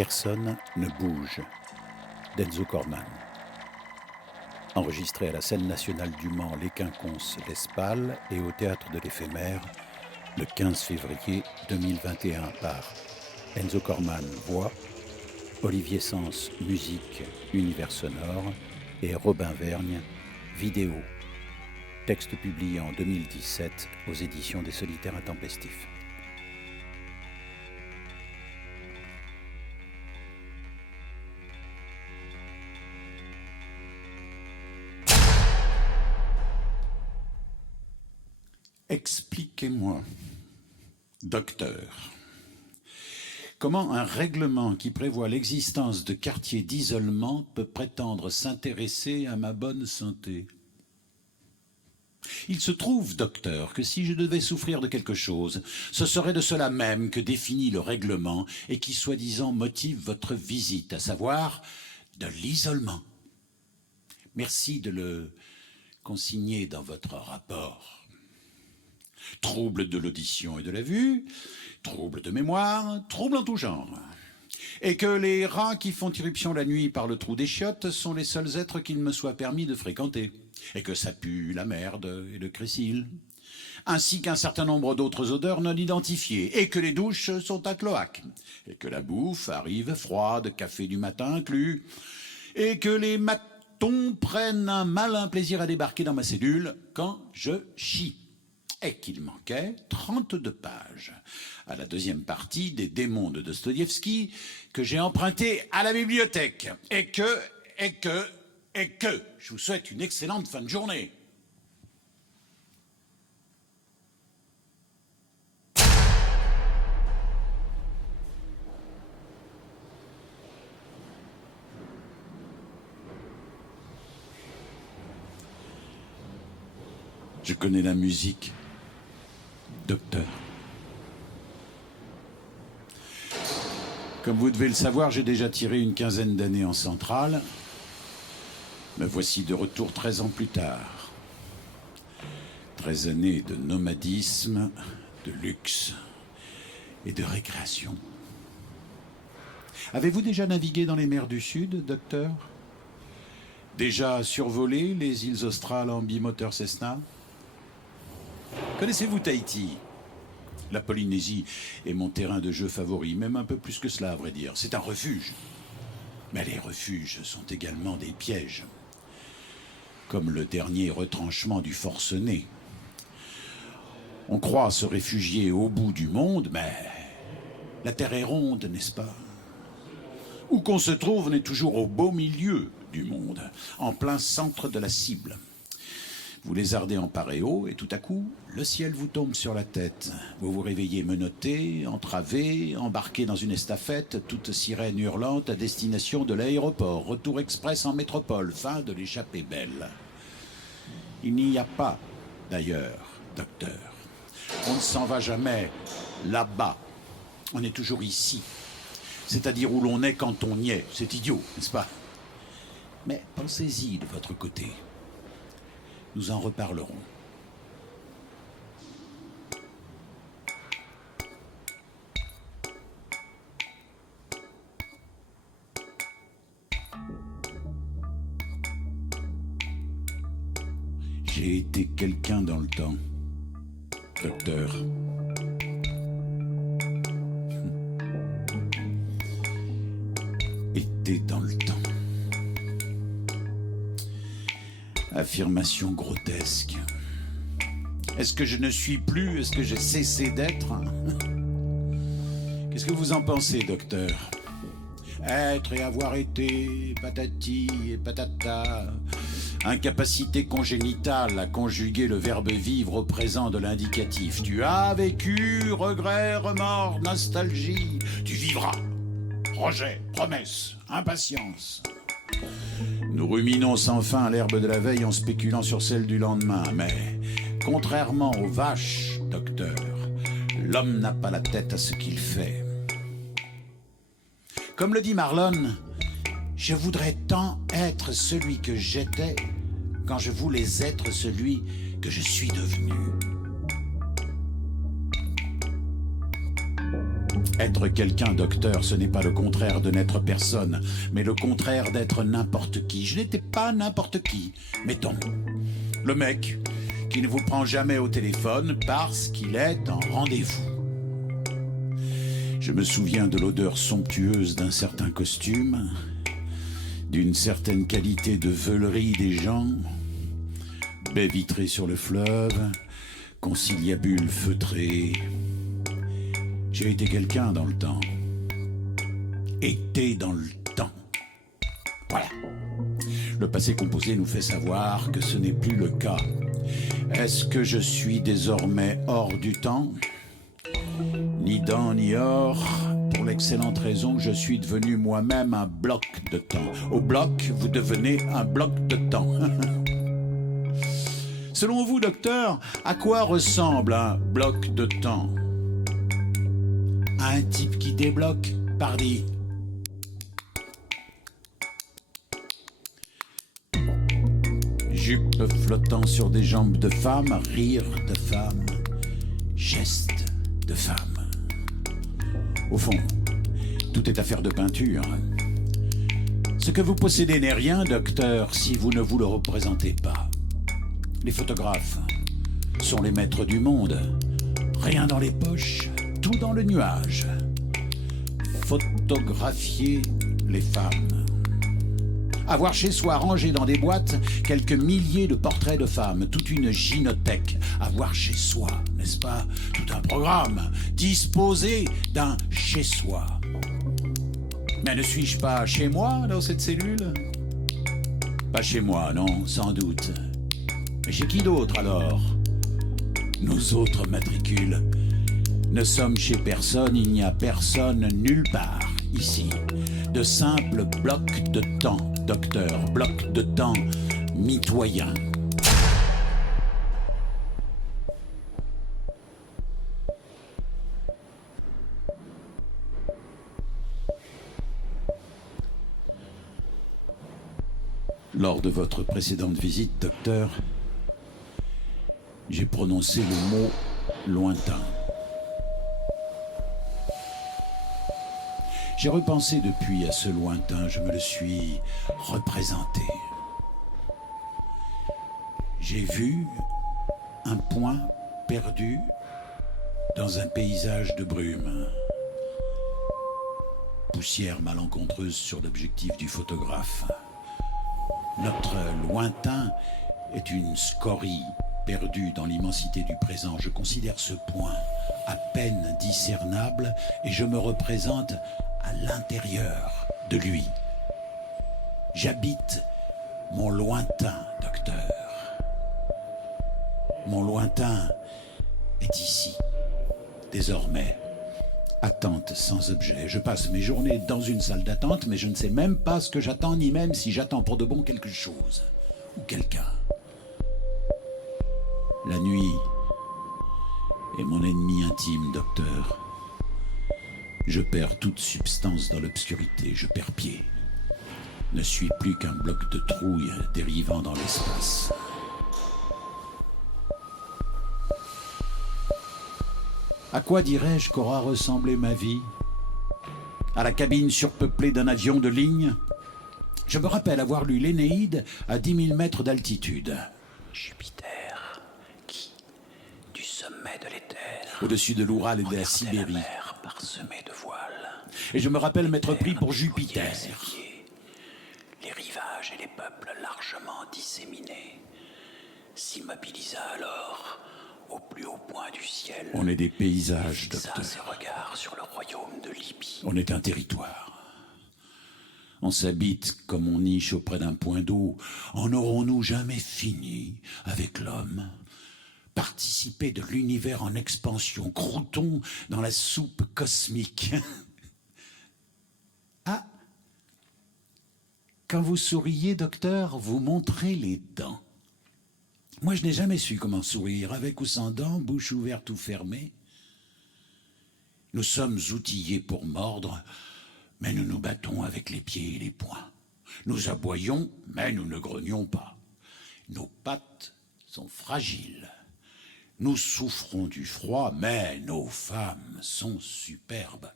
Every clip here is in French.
Personne ne bouge d'Enzo Corman. Enregistré à la Scène nationale du Mans, les Quinconces, l'Espal et au Théâtre de l'Éphémère, le 15 février 2021 par Enzo Corman, voix, Olivier Sens, musique, univers sonore et Robin Vergne, vidéo. Texte publié en 2017 aux éditions des Solitaires Intempestifs. Expliquez-moi, docteur, comment un règlement qui prévoit l'existence de quartiers d'isolement peut prétendre s'intéresser à ma bonne santé ? Il se trouve, docteur, que si je devais souffrir de quelque chose, ce serait de cela même que définit le règlement et qui, soi-disant, motive votre visite, à savoir de l'isolement. Merci de le consigner dans votre rapport. Troubles de l'audition et de la vue, troubles de mémoire, troubles en tout genre. Et que les rats qui font irruption la nuit par le trou des chiottes sont les seuls êtres qu'il me soit permis de fréquenter. Et que ça pue la merde et le crécile. Ainsi qu'un certain nombre d'autres odeurs non identifiées. Et que les douches sont à cloaque. Et que la bouffe arrive froide, café du matin inclus. Et que les matons prennent un malin plaisir à débarquer dans ma cellule quand je chie. Et qu'il manquait 32 pages à la deuxième partie des démons de Dostoïevski que j'ai emprunté à la bibliothèque. Et que, je vous souhaite une excellente fin de journée. Je connais la musique, docteur. Comme vous devez le savoir, j'ai déjà tiré une quinzaine d'années en centrale. Me voici de retour 13 ans plus tard. 13 années de nomadisme, de luxe et de récréation. Avez-vous déjà navigué dans les mers du Sud, docteur? Déjà survolé les îles australes en bimoteur Cessna? Connaissez-vous Tahiti? La Polynésie est mon terrain de jeu favori, même un peu plus que cela, à vrai dire. C'est un refuge. Mais les refuges sont également des pièges. Comme le dernier retranchement du forcené. On croit se réfugier au bout du monde, mais la terre est ronde, n'est-ce pas? Où qu'on se trouve, on est toujours au beau milieu du monde, en plein centre de la cible. Vous lézardez en paréo et tout à coup, le ciel vous tombe sur la tête. Vous vous réveillez menotté, entravé, embarqué dans une estafette, toute sirène hurlante à destination de l'aéroport. Retour express en métropole, fin de l'échappée belle. Il n'y a pas, d'ailleurs, docteur. On ne s'en va jamais là-bas. On est toujours ici. C'est-à-dire où l'on est quand on y est. C'est idiot, n'est-ce pas? Mais pensez-y de votre côté. Nous en reparlerons. J'ai été quelqu'un dans le temps, docteur. Été dans le temps. Affirmation grotesque. Est-ce que je ne suis plus? Est-ce que j'ai cessé d'être? Qu'est-ce que vous en pensez, docteur? Être et avoir été, patati et patata. Incapacité congénitale à conjuguer le verbe vivre au présent de l'indicatif. Tu as vécu, regret, remords, nostalgie. Tu vivras. Rejet, promesse, impatience. Nous ruminons sans fin l'herbe de la veille en spéculant sur celle du lendemain. Mais, contrairement aux vaches, docteur, l'homme n'a pas la tête à ce qu'il fait. Comme le dit Marlon, je voudrais tant être celui que j'étais quand je voulais être celui que je suis devenu. Être quelqu'un, docteur, ce n'est pas le contraire de n'être personne, mais le contraire d'être n'importe qui. Je n'étais pas n'importe qui. Mettons, le mec qui ne vous prend jamais au téléphone parce qu'il est en rendez-vous. Je me souviens de l'odeur somptueuse d'un certain costume, d'une certaine qualité de veulerie des gens, baies vitrées sur le fleuve, conciliabule feutrée. J'ai été quelqu'un dans le temps. Été dans le temps. Voilà. Le passé composé nous fait savoir que ce n'est plus le cas. Est-ce que je suis désormais hors du temps ? Ni dans ni hors, pour l'excellente raison que je suis devenu moi-même un bloc de temps. Au bloc, vous devenez un bloc de temps. Selon vous, docteur, à quoi ressemble un bloc de temps ? À un type qui débloque, pardi. Jupe flottant sur des jambes de femme, rire de femme, geste de femme. Au fond, tout est affaire de peinture. Ce que vous possédez n'est rien, docteur, si vous ne vous le représentez pas. Les photographes sont les maîtres du monde. Rien dans les poches, tout dans le nuage. Photographier les femmes. Avoir chez soi rangé dans des boîtes quelques milliers de portraits de femmes, toute une gynothèque. Avoir chez soi, n'est-ce pas, tout un programme, disposer d'un chez-soi. Mais ne suis-je pas chez moi dans cette cellule ? Pas chez moi, non, sans doute. Mais chez qui d'autre alors ? Nos autres matricules. Ne sommes chez personne, il n'y a personne nulle part, ici. De simples blocs de temps, docteur, blocs de temps mitoyens. Lors de votre précédente visite, docteur, j'ai prononcé le mot lointain. J'ai repensé depuis à ce lointain, je me le suis représenté. J'ai vu un point perdu dans un paysage de brume. Poussière malencontreuse sur l'objectif du photographe. Notre lointain est une scorie perdue dans l'immensité du présent. Je considère ce point à peine discernable et je me représente à l'intérieur de lui. J'habite mon lointain, docteur. Mon lointain est ici, désormais. Attente sans objet. Je passe mes journées dans une salle d'attente, mais je ne sais même pas ce que j'attends, ni même si j'attends pour de bon quelque chose ou quelqu'un. La nuit est mon ennemi intime, docteur. Je perds toute substance dans l'obscurité, je perds pied. Ne suis plus qu'un bloc de trouille dérivant dans l'espace. À quoi dirais-je qu'aura ressemblé ma vie ? À la cabine surpeuplée d'un avion de ligne ? Je me rappelle avoir lu l'Énéide à 10 000 mètres d'altitude. Jupiter, qui, du sommet de l'éther, au-dessus de l'Oural et de la Sibérie, la mer parsemée de voiles. Et je me rappelle m'être pris pour Jupiter. Les rivages et les peuples largement disséminés s'immobilisa alors au plus haut point du ciel. On est des paysages, docteur. Ses regards sur le royaume de Libye. On est un territoire. On s'habite comme on niche auprès d'un point d'eau. En aurons-nous jamais fini avec l'homme ? Participer de l'univers en expansion, croutons dans la soupe cosmique. Ah, quand vous souriez, docteur, vous montrez les dents. Moi, je n'ai jamais su comment sourire, avec ou sans dents, bouche ouverte ou fermée. Nous sommes outillés pour mordre, mais nous nous battons avec les pieds et les poings. Nous aboyons, mais nous ne grognons pas. Nos pattes sont fragiles. Nous souffrons du froid, mais nos femmes sont superbes.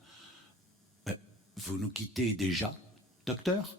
Vous nous quittez déjà, docteur ?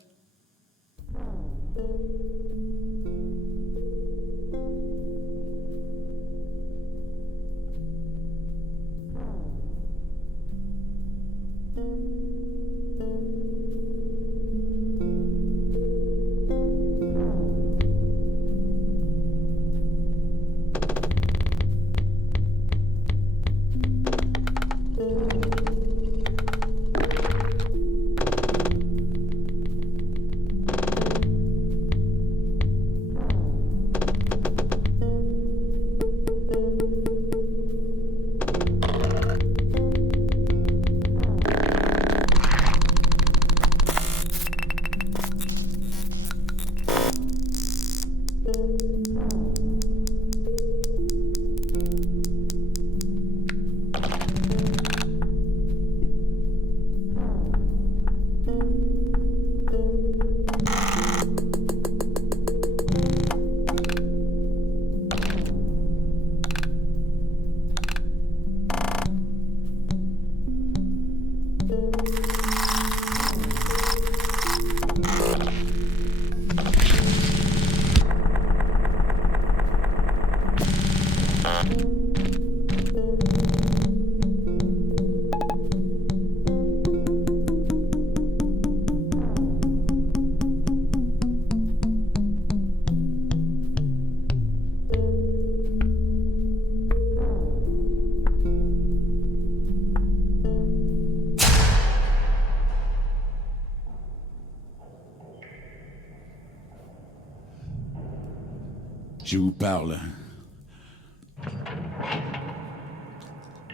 Je vous parle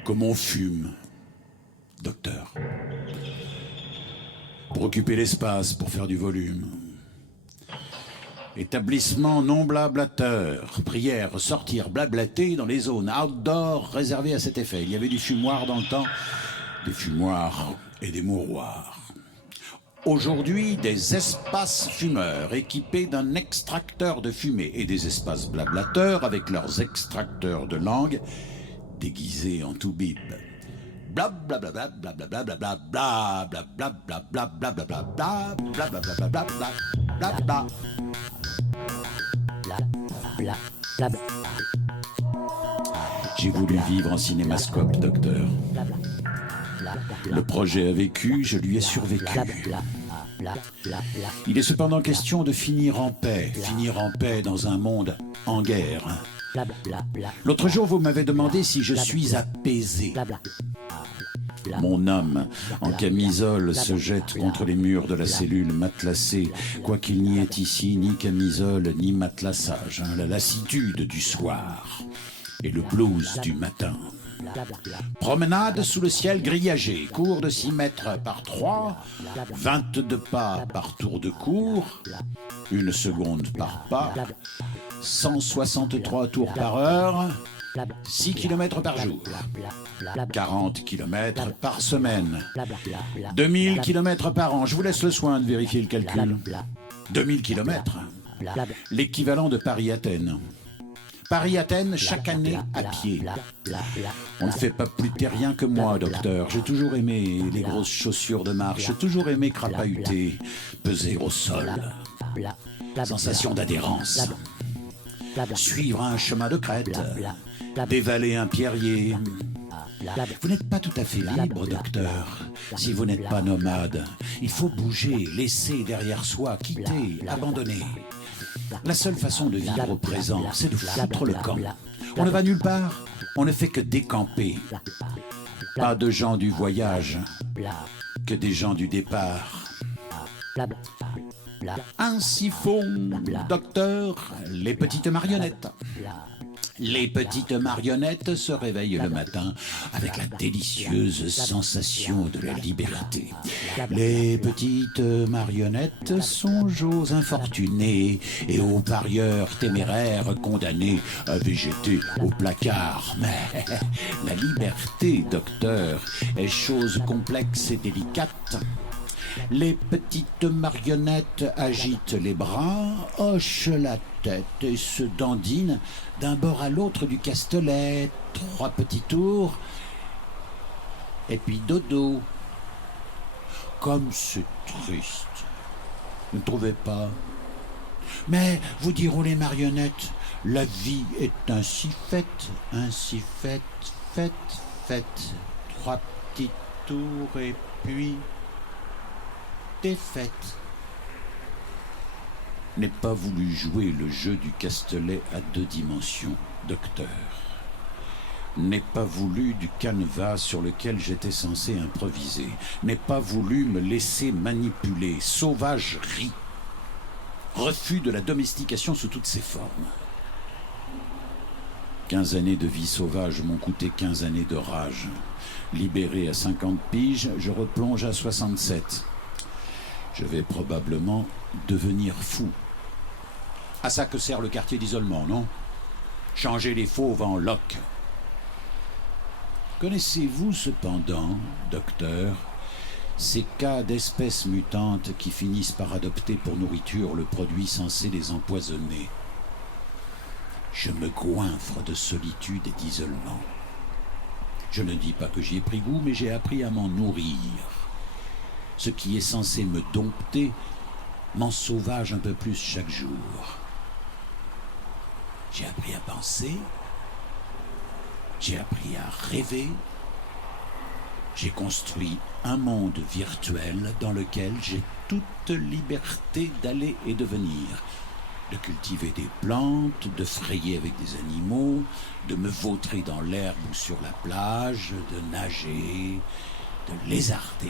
comme on fume, docteur. Pour occuper l'espace, pour faire du volume. Établissement non blablateur. Prière, sortir, blablater dans les zones outdoor réservées à cet effet. Il y avait du fumoir dans le temps, des fumoirs et des mouroirs. Aujourd'hui, des espaces fumeurs équipés d'un extracteur de fumée et des espaces blablateurs avec leurs extracteurs de langue déguisés en toubib. Blablabla, blablabla, blablabla, blablabla, blablabla, blablabla, blablabla. J'ai voulu vivre en cinémascope, docteur. Le projet a vécu, je lui ai survécu. Il est cependant question de finir en paix dans un monde en guerre. L'autre jour, vous m'avez demandé si je suis apaisé. Mon âme, en camisole, se jette contre les murs de la cellule matelassée, quoiqu'il n'y ait ici ni camisole ni matelassage, la lassitude du soir et le blues du matin. Promenade sous le ciel grillagé, cours de 6 mètres par 3, 22 pas par tour de cours, 1 seconde par pas, 163 tours par heure, 6 km par jour, 40 km par semaine, 2000 km par an. Je vous laisse le soin de vérifier le calcul. 2000 km, l'équivalent de Paris-Athènes. Paris-Athènes, chaque année à pied. On ne fait pas plus terrien que moi, docteur. J'ai toujours aimé les grosses chaussures de marche. J'ai toujours aimé crapahuter, peser au sol. Sensation d'adhérence. Suivre un chemin de crête. Dévaler un pierrier. Vous n'êtes pas tout à fait libre, docteur, si vous n'êtes pas nomade. Il faut bouger, laisser derrière soi, quitter, abandonner. La seule façon de vivre au présent, c'est de foutre le camp. On ne va nulle part, on ne fait que décamper. Pas de gens du voyage, que des gens du départ. Ainsi font, docteur, les petites marionnettes. Les petites marionnettes se réveillent le matin avec la délicieuse sensation de la liberté. Les petites marionnettes songent aux infortunés et aux parieurs téméraires condamnés à végéter au placard. Mais la liberté, docteur, est chose complexe et délicate. Les petites marionnettes agitent les bras, hochent la tête et se dandinent d'un bord à l'autre du castelet. 3 petits tours, et puis dodo. Comme c'est triste. Vous ne trouvez pas? Mais, vous diront les marionnettes, la vie est ainsi faite, faite. 3 petits tours et puis défaite. N'ai pas voulu jouer le jeu du Castelet à 2 dimensions, docteur. N'ai pas voulu du canevas sur lequel j'étais censé improviser. N'ai pas voulu me laisser manipuler. Sauvagerie. Refus de la domestication sous toutes ses formes. 15 années de vie sauvage m'ont coûté 15 années de rage. Libéré à 50 piges, je replonge à 67. Je vais probablement devenir fou. À ça que sert le quartier d'isolement, non? Changer les fauves en loques. Connaissez-vous cependant, docteur, ces cas d'espèces mutantes qui finissent par adopter pour nourriture le produit censé les empoisonner? Je me goinfre de solitude et d'isolement. Je ne dis pas que j'y ai pris goût, mais j'ai appris à m'en nourrir. Ce qui est censé me dompter m'en sauvage un peu plus chaque jour. J'ai appris à penser, j'ai appris à rêver, j'ai construit un monde virtuel dans lequel j'ai toute liberté d'aller et de venir, de cultiver des plantes, de frayer avec des animaux, de me vautrer dans l'herbe ou sur la plage, de nager, de lézarder.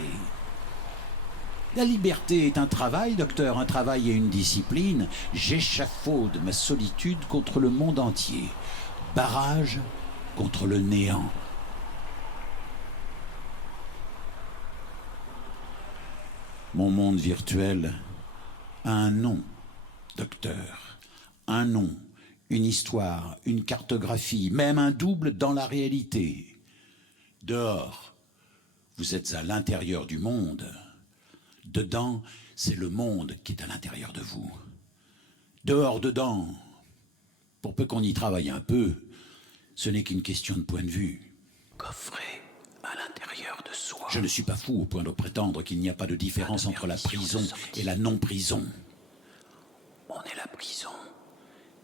La liberté est un travail, docteur, un travail et une discipline. J'échafaude ma solitude contre le monde entier. Barrage contre le néant. Mon monde virtuel a un nom, docteur. Un nom, une histoire, une cartographie, même un double dans la réalité. Dehors, vous êtes à l'intérieur du monde. Dedans, c'est le monde qui est à l'intérieur de vous. Dehors, dedans, pour peu qu'on y travaille un peu, ce n'est qu'une question de point de vue. Coffré à l'intérieur de soi. Je ne suis pas fou au point de prétendre qu'il n'y a pas de différence entre la prison et la non-prison. On est la prison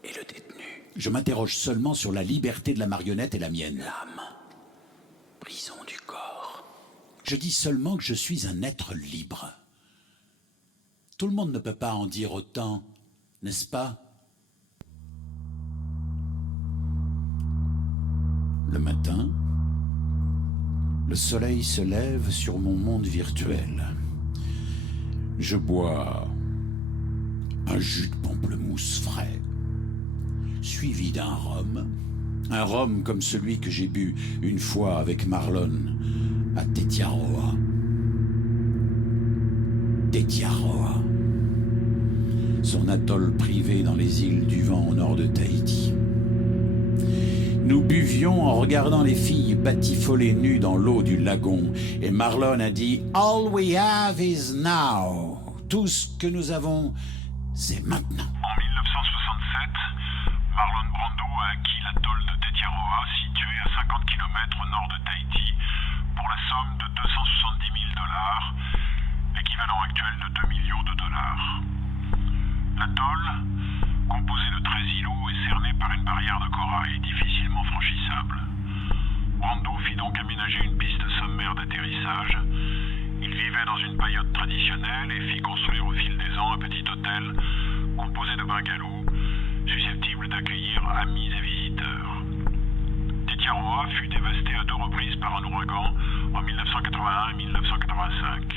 et le détenu. Je m'interroge seulement sur la liberté de la marionnette et la mienne. L'âme, prison du corps. Je dis seulement que je suis un être libre. Tout le monde ne peut pas en dire autant, n'est-ce pas? Le matin, le soleil se lève sur mon monde virtuel. Je bois un jus de pamplemousse frais, suivi d'un rhum. Un rhum comme celui que j'ai bu une fois avec Marlon à Tetiaroa. Tetiaroa, son atoll privé dans les îles du Vent au nord de Tahiti. Nous buvions en regardant les filles batifoler nues dans l'eau du lagon, et Marlon a dit « All we have is now ». Tout ce que nous avons, c'est maintenant. En 1967, Marlon Brando a acquis l'atoll de Tetiaroa, situé à 50 km au nord de Tahiti, pour la somme de 270 000 $, l'équivalent actuel de 2 millions de dollars. L'atoll, composé de 13 îlots, est cerné par une barrière de corail difficilement franchissable. Brando fit donc aménager une piste sommaire d'atterrissage. Il vivait dans une paillote traditionnelle et fit construire au fil des ans un petit hôtel composé de bungalows, susceptible d'accueillir amis et visiteurs. Tetiaroa fut dévasté à 2 reprises par un ouragan en 1981 et 1985.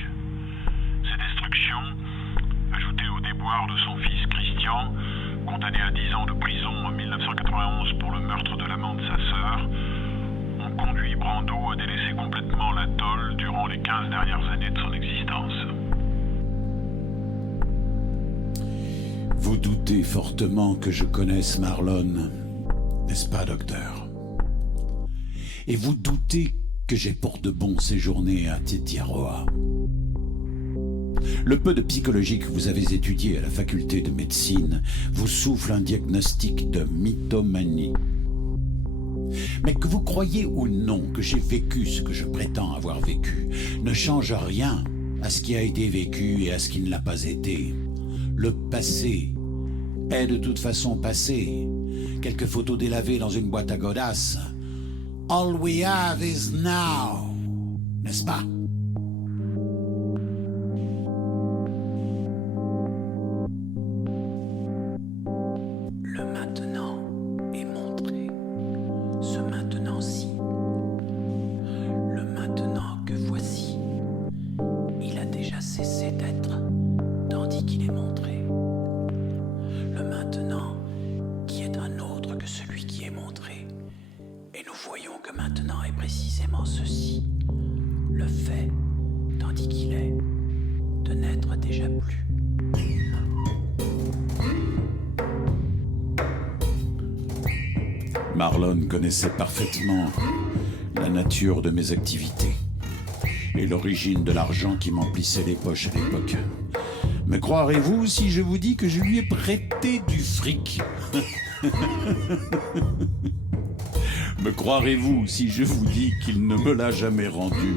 Ces destructions, ajoutées au déboire de son fils Christian, condamné à 10 ans de prison en 1991 pour le meurtre de l'amant de sa sœur, ont conduit Brando à délaisser complètement l'atoll durant les 15 dernières années de son existence. Vous doutez fortement que je connaisse Marlon, n'est-ce pas, docteur? Et vous doutez que j'ai pour de bon séjourné à Tetiaroa. Le peu de psychologie que vous avez étudié à la faculté de médecine vous souffle un diagnostic de mythomanie. Mais que vous croyez ou non que j'ai vécu ce que je prétends avoir vécu ne change rien à ce qui a été vécu et à ce qui ne l'a pas été. Le passé est de toute façon passé. Quelques photos délavées dans une boîte à godasses. All we have is now, n'est-ce pas? Le maintenant est montré, ce maintenant-ci. Le maintenant que voici, il a déjà cessé d'être, tandis qu'il est montré. Le maintenant qui est un autre que celui qui est montré. Et nous voyons que maintenant est précisément ceci, le fait, tandis qu'il est, de n'être déjà plus. Marlon connaissait parfaitement la nature de mes activités et l'origine de l'argent qui m'emplissait les poches à l'époque. Me croirez-vous si je vous dis que je lui ai prêté du fric? Me croirez-vous si je vous dis qu'il ne me l'a jamais rendu?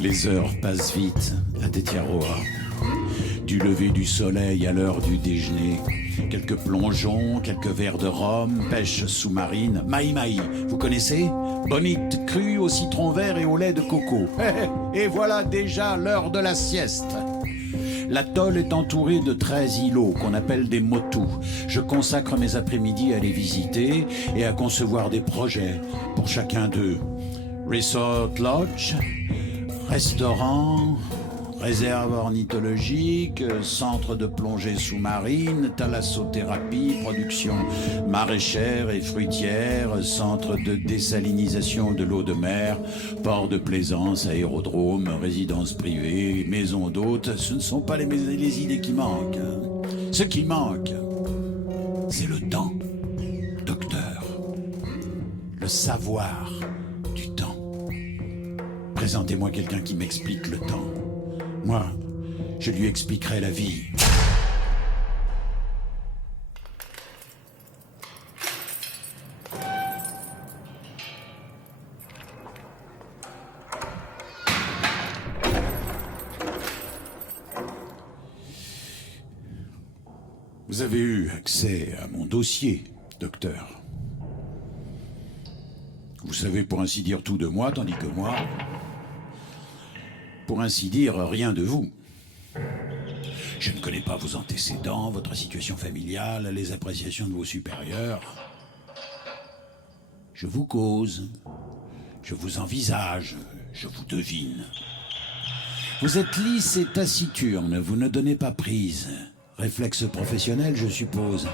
Les heures passent vite à Tetiaroa. Du lever du soleil à l'heure du déjeuner, quelques plongeons, quelques verres de rhum, pêche sous-marine, maï-maï, vous connaissez? Bonite crue au citron vert et au lait de coco. Et voilà déjà l'heure de la sieste. L'atoll est entouré de 13 îlots qu'on appelle des motus. Je consacre mes après-midi à les visiter et à concevoir des projets pour chacun d'eux. Resort Lodge, restaurant, réserve ornithologique, centre de plongée sous-marine, thalassothérapie, production maraîchère et fruitière, centre de désalinisation de l'eau de mer, port de plaisance, aérodrome, résidence privée, maison d'hôtes. Ce ne sont pas les idées qui manquent. Ce qui manque, c'est le temps, docteur. Le savoir du temps. Présentez-moi quelqu'un qui m'explique le temps. Moi, je lui expliquerai la vie. Vous avez eu accès à mon dossier, docteur. Vous savez pour ainsi dire tout de moi, tandis que moi, pour ainsi dire, rien de vous. Je ne connais pas vos antécédents, votre situation familiale, les appréciations de vos supérieurs. Je vous cause, je vous envisage, je vous devine. Vous êtes lisse et taciturne, vous ne donnez pas prise. Réflexe professionnel, je suppose.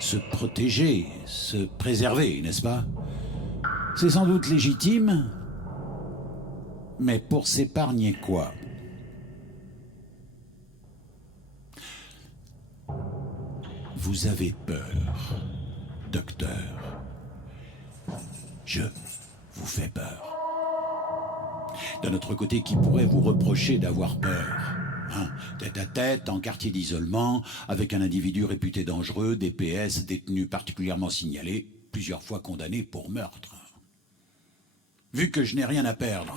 Se protéger, se préserver, n'est-ce pas? C'est sans doute légitime. Mais pour s'épargner quoi? Vous avez peur, docteur. Je vous fais peur. D'un autre côté, qui pourrait vous reprocher d'avoir peur? Tête à tête, en quartier d'isolement, avec un individu réputé dangereux, DPS, détenu particulièrement signalé, plusieurs fois condamné pour meurtre. Vu que je n'ai rien à perdre,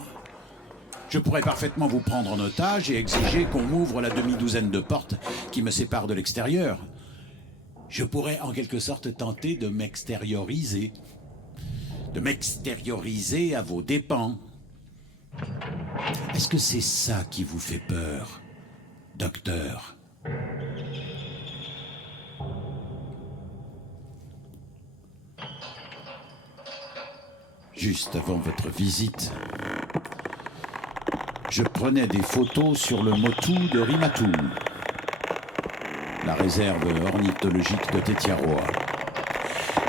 je pourrais parfaitement vous prendre en otage et exiger qu'on m'ouvre la demi-douzaine de portes qui me séparent de l'extérieur. Je pourrais en quelque sorte tenter de m'extérioriser. De m'extérioriser à vos dépens. Est-ce que c'est ça qui vous fait peur, docteur? Juste avant votre visite, je prenais des photos sur le motu de Rimatu, la réserve ornithologique de Tetiaroa.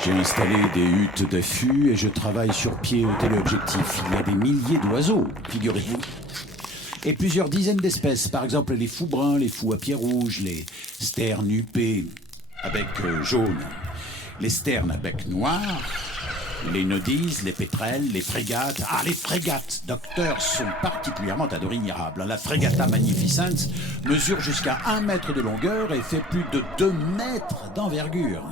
J'ai installé des huttes d'affût et je travaille sur pied au téléobjectif. Il y a des milliers d'oiseaux, figurez-vous. Et plusieurs dizaines d'espèces, par exemple les fous bruns, les fous à pieds rouges, les sternes huppés à bec jaune, les sternes à bec noir, Les nodises, les pétrels, les frégates. Ah, les frégates, docteur, sont particulièrement admirables. La Fregata Magnificence mesure jusqu'à 1 mètre de longueur et fait plus de 2 mètres d'envergure.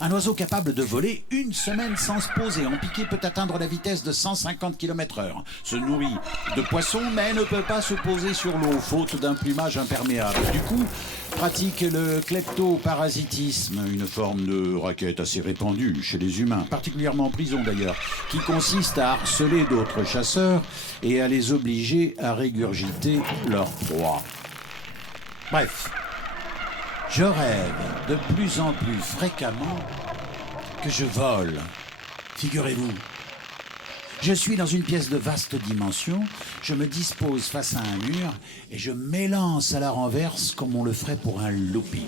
Un oiseau capable de voler 1 semaine sans se poser en piqué peut atteindre la vitesse de 150 km/h. Se nourrit de poissons mais ne peut pas se poser sur l'eau faute d'un plumage imperméable. Du coup, pratique le kleptoparasitisme, une forme de raquette assez répandue chez les humains, particulièrement en prison d'ailleurs, qui consiste à harceler d'autres chasseurs et à les obliger à régurgiter leur proie. Bref, je rêve de plus en plus fréquemment que je vole. Figurez-vous, je suis dans une pièce de vaste dimension, je me dispose face à un mur et je m'élance à la renverse comme on le ferait pour un looping.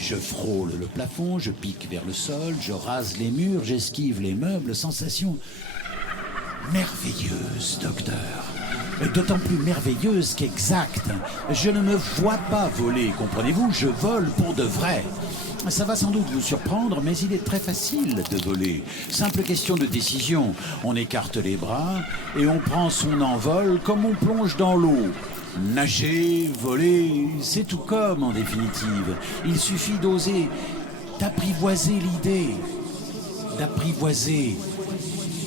Je frôle le plafond, je pique vers le sol, je rase les murs, j'esquive les meubles, sensation merveilleuse, docteur. D'autant plus merveilleuse qu'exacte. Je ne me vois pas voler, comprenez-vous, je vole pour de vrai. Ça va sans doute vous surprendre, mais il est très facile de voler. Simple question de décision. On écarte les bras et on prend son envol comme on plonge dans l'eau. Nager, voler, c'est tout comme en définitive. Il suffit d'oser, d'apprivoiser l'idée, d'apprivoiser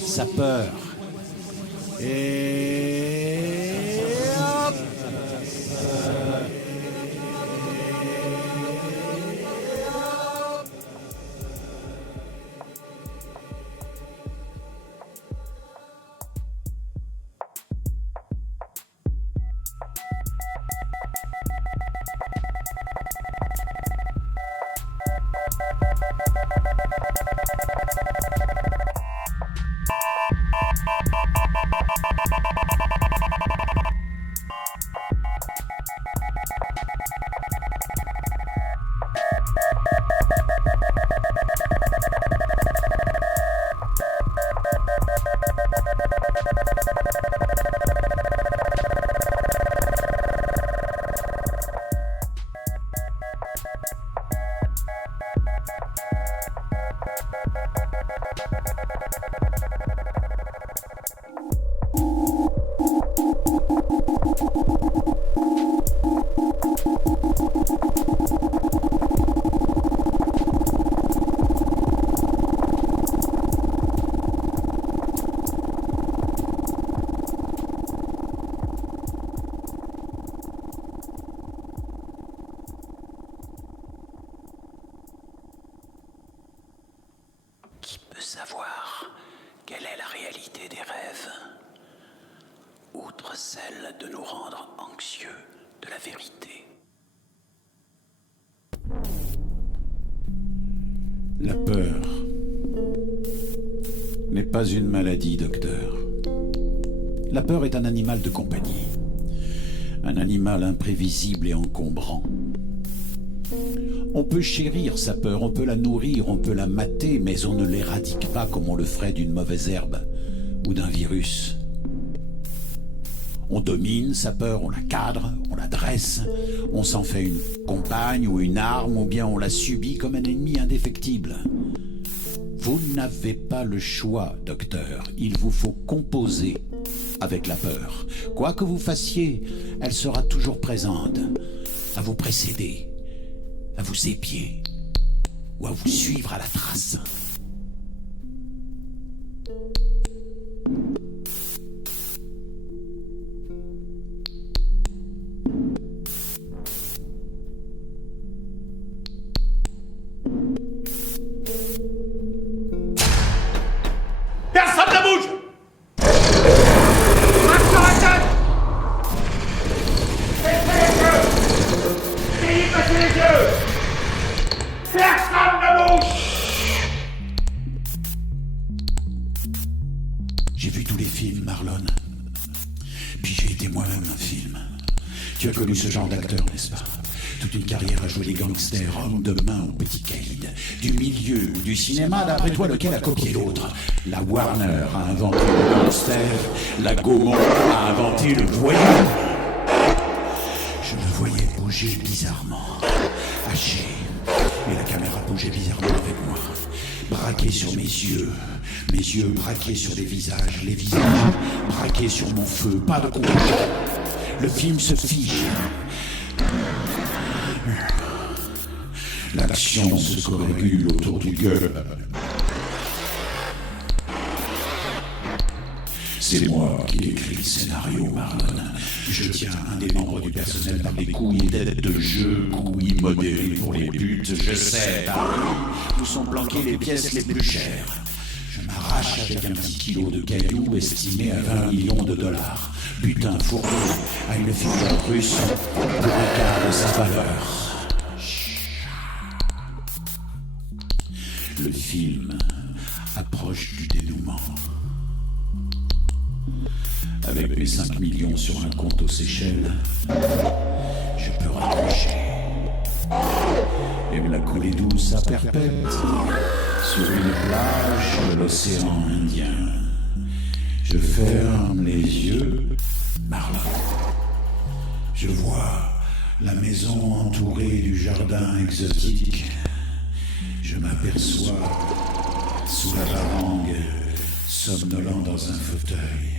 sa peur. Et hop! Savoir quelle est la réalité des rêves, outre celle de nous rendre anxieux de la vérité. La peur n'est pas une maladie, docteur. La peur est un animal de compagnie, un animal imprévisible et encombrant. On peut chérir sa peur, on peut la nourrir, on peut la mater, mais on ne l'éradique pas comme on le ferait d'une mauvaise herbe ou d'un virus. On domine sa peur, on la cadre, on la dresse, on s'en fait une compagne ou une arme, ou bien on la subit comme un ennemi indéfectible. Vous n'avez pas le choix, docteur. Il vous faut composer avec la peur. Quoi que vous fassiez, elle sera toujours présente, à vous précéder, à vous épier ou à vous suivre à la trace. Personne ne bouge! Marche sur la tête! Baissez les yeux! Baissez les yeux! Personne ne bouge! J'ai vu tous les films, Marlon. Puis j'ai été moi-même un film. Tu as connu ce genre d'acteur, n'est-ce pas? Toute une carrière à jouer des gangsters, hommes de main ou petits caïds. Du milieu ou du cinéma, d'après toi, lequel a copié l'autre? La Warner a inventé le gangster, la Gaumont a inventé le voyou. Je me voyais bouger bizarrement, haché, et la caméra bougeait bizarrement avec moi. braqués sur mes yeux braqués sur les visages braqués sur mon feu, pas de conclusion. Le film se fige. L'action se corrégule autour du gueule. C'est moi qui écris le scénario, Marlon. Je tiens un des membres du personnel par les couilles et têtes de jeu, couilles modérées pour les buts. Je sais, Harry, où sont planquées les pièces les plus chères. Je m'arrache avec un petit kilo de cailloux estimé à 20 millions de dollars. Butin fourni à une figure russe pour un quart de sa valeur. Le film approche du dénouement. Avec mes 5 millions sur un compte aux Seychelles, je peux raccrocher et me la couler douce à perpète sur une plage de l'océan Indien. Je ferme les yeux, Marlon. Je vois la maison entourée du jardin exotique. Je m'aperçois sous la varangue, somnolent dans un fauteuil.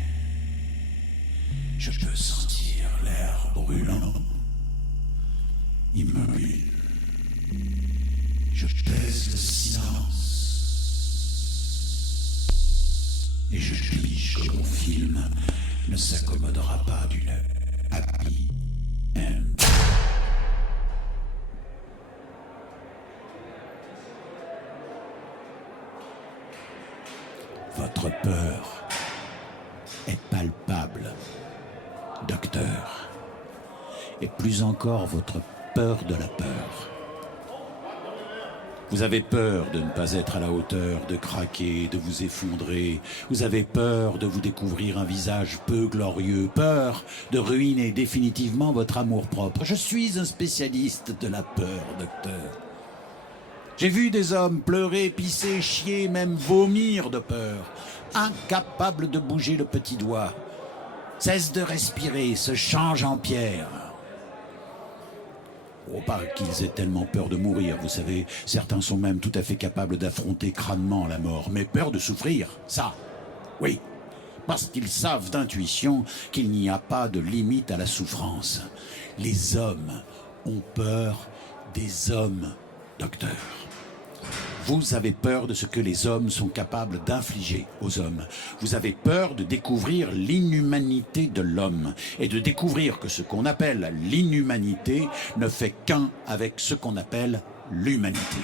Je peux sentir l'air brûlant, immobile. Je pèse le silence. Et je pige que mon film ne s'accommodera pas d'une happy end. Votre peur est palpable, docteur. Et plus encore votre peur de la peur. Vous avez peur de ne pas être à la hauteur, de craquer, de vous effondrer. Vous avez peur de vous découvrir un visage peu glorieux. Peur de ruiner définitivement votre amour-propre. Je suis un spécialiste de la peur, docteur. J'ai vu des hommes pleurer, pisser, chier, même vomir de peur. Incapables de bouger le petit doigt. Cessent de respirer, se changent en pierre. Oh, pas qu'ils aient tellement peur de mourir, vous savez. Certains sont même tout à fait capables d'affronter crânement la mort. Mais peur de souffrir, ça, oui. Parce qu'ils savent d'intuition qu'il n'y a pas de limite à la souffrance. Les hommes ont peur des hommes, docteur. Vous avez peur de ce que les hommes sont capables d'infliger aux hommes. Vous avez peur de découvrir l'inhumanité de l'homme et de découvrir que ce qu'on appelle l'inhumanité ne fait qu'un avec ce qu'on appelle l'humanité.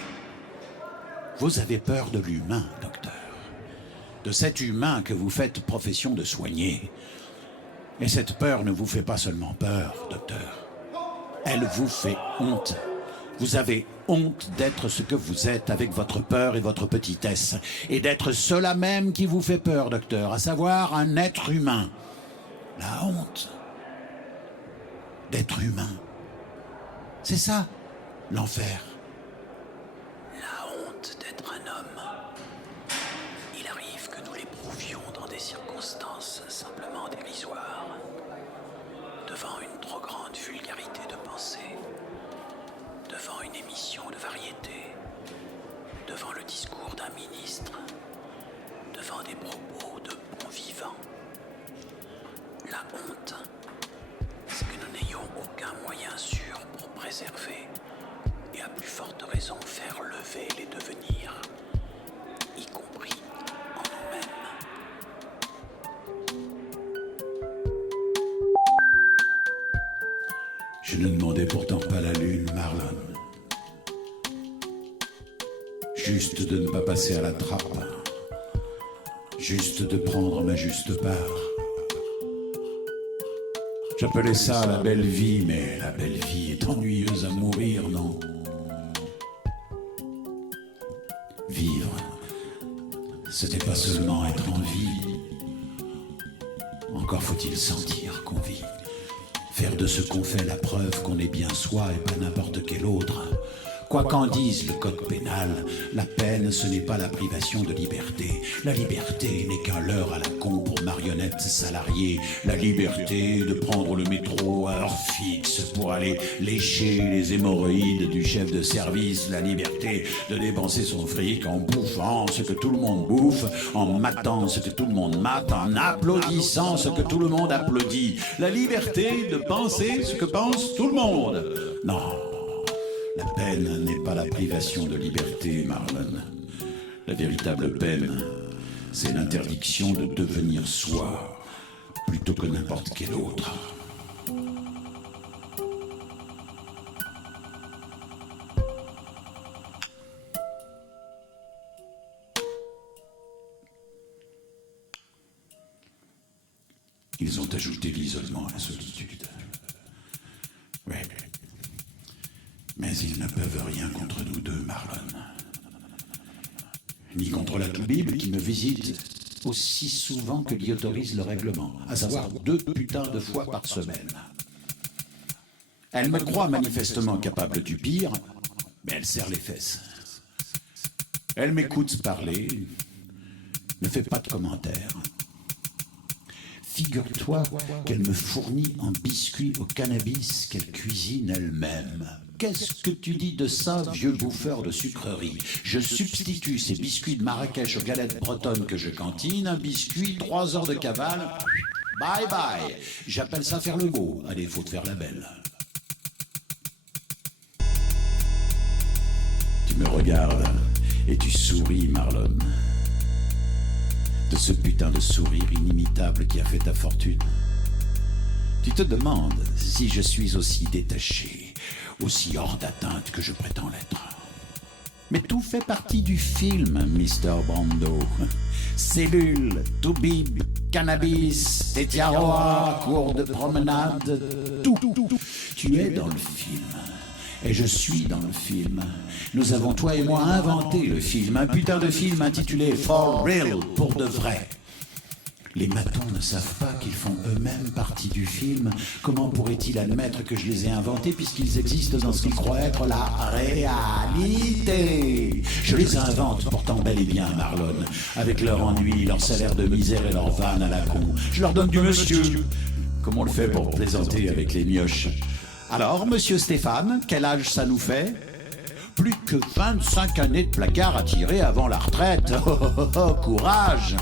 Vous avez peur de l'humain, docteur. De cet humain que vous faites profession de soigner. Et cette peur ne vous fait pas seulement peur, docteur. Elle vous fait honte. Vous avez honte d'être ce que vous êtes avec votre peur et votre petitesse, et d'être cela même qui vous fait peur, docteur, à savoir un être humain. La honte d'être humain. C'est ça, l'enfer. La honte d'être un homme. Il arrive que nous l'éprouvions dans des circonstances simplement dérisoires, devant une trop grande vulgarité de pensée, devant une émission de variété, devant le discours d'un ministre, devant des propos de bons vivants. La honte, c'est que nous n'ayons aucun moyen sûr pour préserver et à plus forte raison faire lever les devenirs, y compris en nous-mêmes. Je ne demandais pourtant pas la lune, Marlon. Juste de ne pas passer à la trappe. Juste de prendre ma juste part. J'appelais ça la belle vie, mais la belle vie est ennuyeuse à mourir, non? Vivre, c'était pas seulement être en vie. Encore faut-il sentir qu'on vit. Faire de ce qu'on fait la preuve qu'on est bien soi et pas n'importe quel autre. Quoi qu'en dise le code pénal, la peine ce n'est pas la privation de liberté. La liberté n'est qu'un leurre à la con pour marionnette honnêtes salariés, la liberté de prendre le métro à heure fixe pour aller lécher les hémorroïdes du chef de service, la liberté de dépenser son fric en bouffant ce que tout le monde bouffe, en matant ce que tout le monde mate, en applaudissant ce que tout le monde applaudit, la liberté de penser ce que pense tout le monde. Non, la peine n'est pas la privation de liberté, Marlon. La véritable peine, c'est l'interdiction de devenir soi, plutôt que n'importe quel autre. Ils ont ajouté l'isolement à la solitude. Oui. Mais ils ne peuvent rien contre nous deux, Marlon. Ni contre la Bible qui me visite aussi souvent que l'y autorise le règlement, à savoir 2 putains de fois par semaine. Elle me croit manifestement capable du pire, mais elle serre les fesses. Elle m'écoute parler, ne fait pas de commentaires. Figure-toi qu'elle me fournit en biscuits au cannabis qu'elle cuisine elle-même. Qu'est-ce que tu dis de ça, vieux bouffeur de sucreries? Je substitue ces biscuits de Marrakech aux galettes bretonnes que je cantine, un biscuit, 3 heures de cavale, bye bye. J'appelle ça faire le beau, à défaut de faire la belle. Tu me regardes et tu souris, Marlon. De ce putain de sourire inimitable qui a fait ta fortune. Tu te demandes si je suis aussi détaché, aussi hors d'atteinte que je prétends l'être. Mais tout fait partie du film, Mr. Brando. Cellules, toubib, cannabis, tétiaroa, cours de promenade, tout. Tu es dans le film. Et je suis dans le film. Nous avons, toi et moi, inventé le film. Un putain de film intitulé For Real, pour de vrai. Les matons ne savent pas qu'ils font eux-mêmes partie du film. Comment pourraient-ils admettre que je les ai inventés puisqu'ils existent dans ce qu'ils croient être la réalité? Je les invente pourtant bel et bien, Marlon, avec leur ennui, leur salaire de misère et leur vanne à la con. Je leur donne du monsieur, comme on le fait pour plaisanter avec les mioches. Alors, monsieur Stéphane, quel âge ça nous fait? Plus que 25 années de placard à tirer avant la retraite. Oh, oh, oh, oh, courage!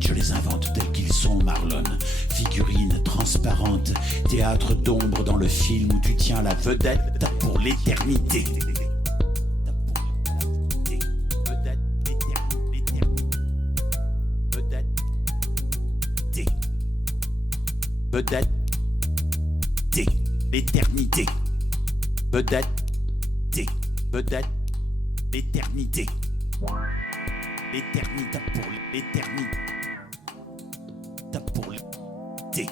Je les invente tels qu'ils sont, Marlon. Figurines transparentes, théâtre d'ombre dans le film où tu tiens la vedette pour l'éternité. Vedette. L'éternité. Vedette. L'éternité. L'éternité pour l'éternité. T'as pour l'été.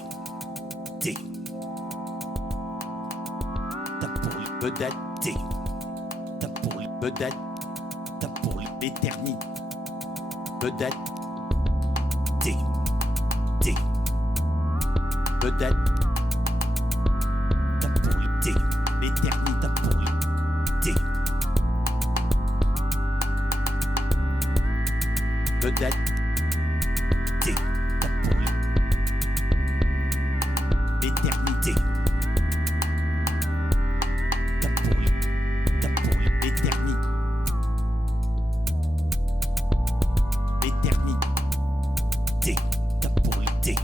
T'as pour le vedette. T'as pour le vedette. T'as pour l'éternité. Vedette. Vedette. T'as pour l'éternité. T'as pour l'été. Vedette. T'as pour l'éternité. T'as pour l'éternité. L'éternité. T'as pour l'été.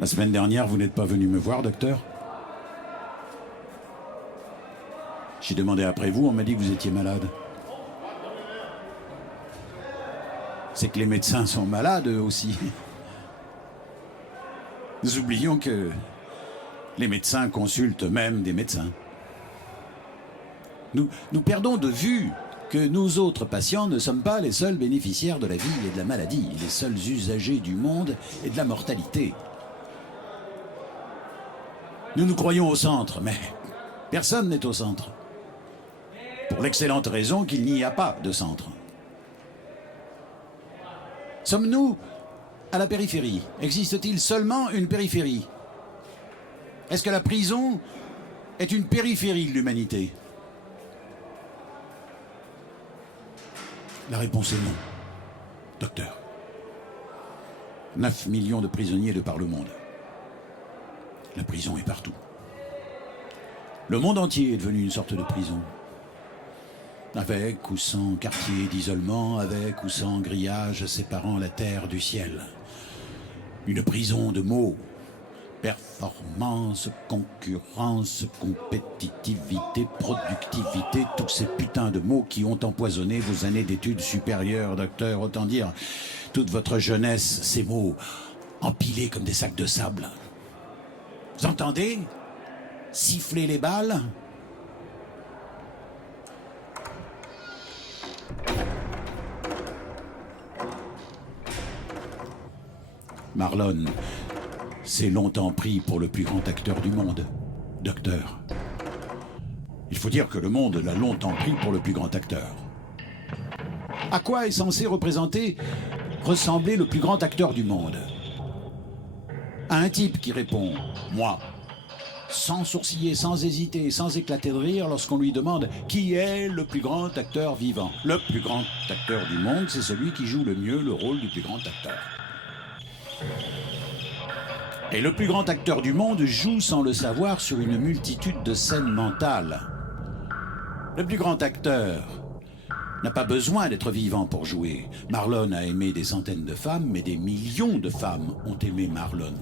La semaine dernière, vous n'êtes pas venu me voir, docteur? J'ai demandé après vous, on m'a dit que vous étiez malade. C'est que les médecins sont malades, eux aussi. Nous oublions que les médecins consultent même des médecins. Nous perdons de vue que nous autres patients ne sommes pas les seuls bénéficiaires de la vie et de la maladie, les seuls usagers du monde et de la mortalité. Nous nous croyons au centre, mais personne n'est au centre. Pour l'excellente raison qu'il n'y a pas de centre. Sommes-nous à la périphérie? Existe-t-il seulement une périphérie? Est-ce que la prison est une périphérie de l'humanité? La réponse est non, docteur. 9 millions de prisonniers de par le monde. La prison est partout. Le monde entier est devenu une sorte de prison. Avec ou sans quartier d'isolement, avec ou sans grillage séparant la terre du ciel. Une prison de mots. Performance, concurrence, compétitivité, productivité, tous ces putains de mots qui ont empoisonné vos années d'études supérieures, docteur. Autant dire, toute votre jeunesse, ces mots empilés comme des sacs de sable. Vous entendez? Siffler les balles? Marlon s'est longtemps pris pour le plus grand acteur du monde, docteur. Il faut dire que le monde l'a longtemps pris pour le plus grand acteur. À quoi est censé ressembler le plus grand acteur du monde? À un type qui répond « moi », sans sourciller, sans hésiter, sans éclater de rire lorsqu'on lui demande qui est le plus grand acteur vivant. Le plus grand acteur du monde, c'est celui qui joue le mieux le rôle du plus grand acteur. Et le plus grand acteur du monde joue sans le savoir sur une multitude de scènes mentales. Le plus grand acteur n'a pas besoin d'être vivant pour jouer. Marlon a aimé des centaines de femmes, mais des millions de femmes ont aimé Marlon.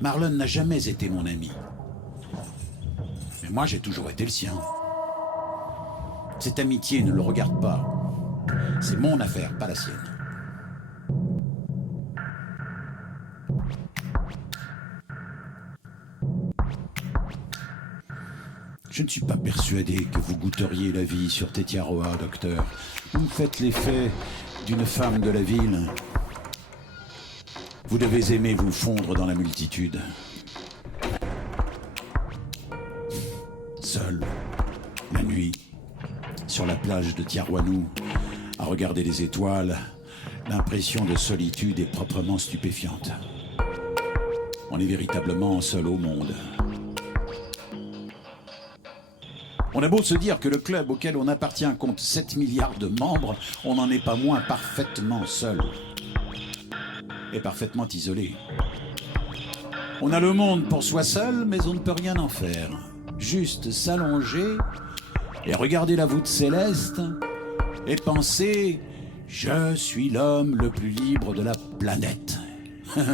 Marlon n'a jamais été mon ami. Mais moi, j'ai toujours été le sien. Cette amitié ne le regarde pas. C'est mon affaire, pas la sienne. Je ne suis pas persuadé que vous goûteriez la vie sur Tetiaroa, docteur. Vous me faites l'effet d'une femme de la ville. Vous devez aimer vous fondre dans la multitude. Seul, la nuit, sur la plage de Tiarouanou, à regarder les étoiles, l'impression de solitude est proprement stupéfiante. On est véritablement seul au monde. On a beau se dire que le club auquel on appartient compte 7 milliards de membres, on n'en est pas moins parfaitement seul. Et parfaitement isolé. On a le monde pour soi seul, mais on ne peut rien en faire. Juste s'allonger et regarder la voûte céleste et penser « Je suis l'homme le plus libre de la planète. »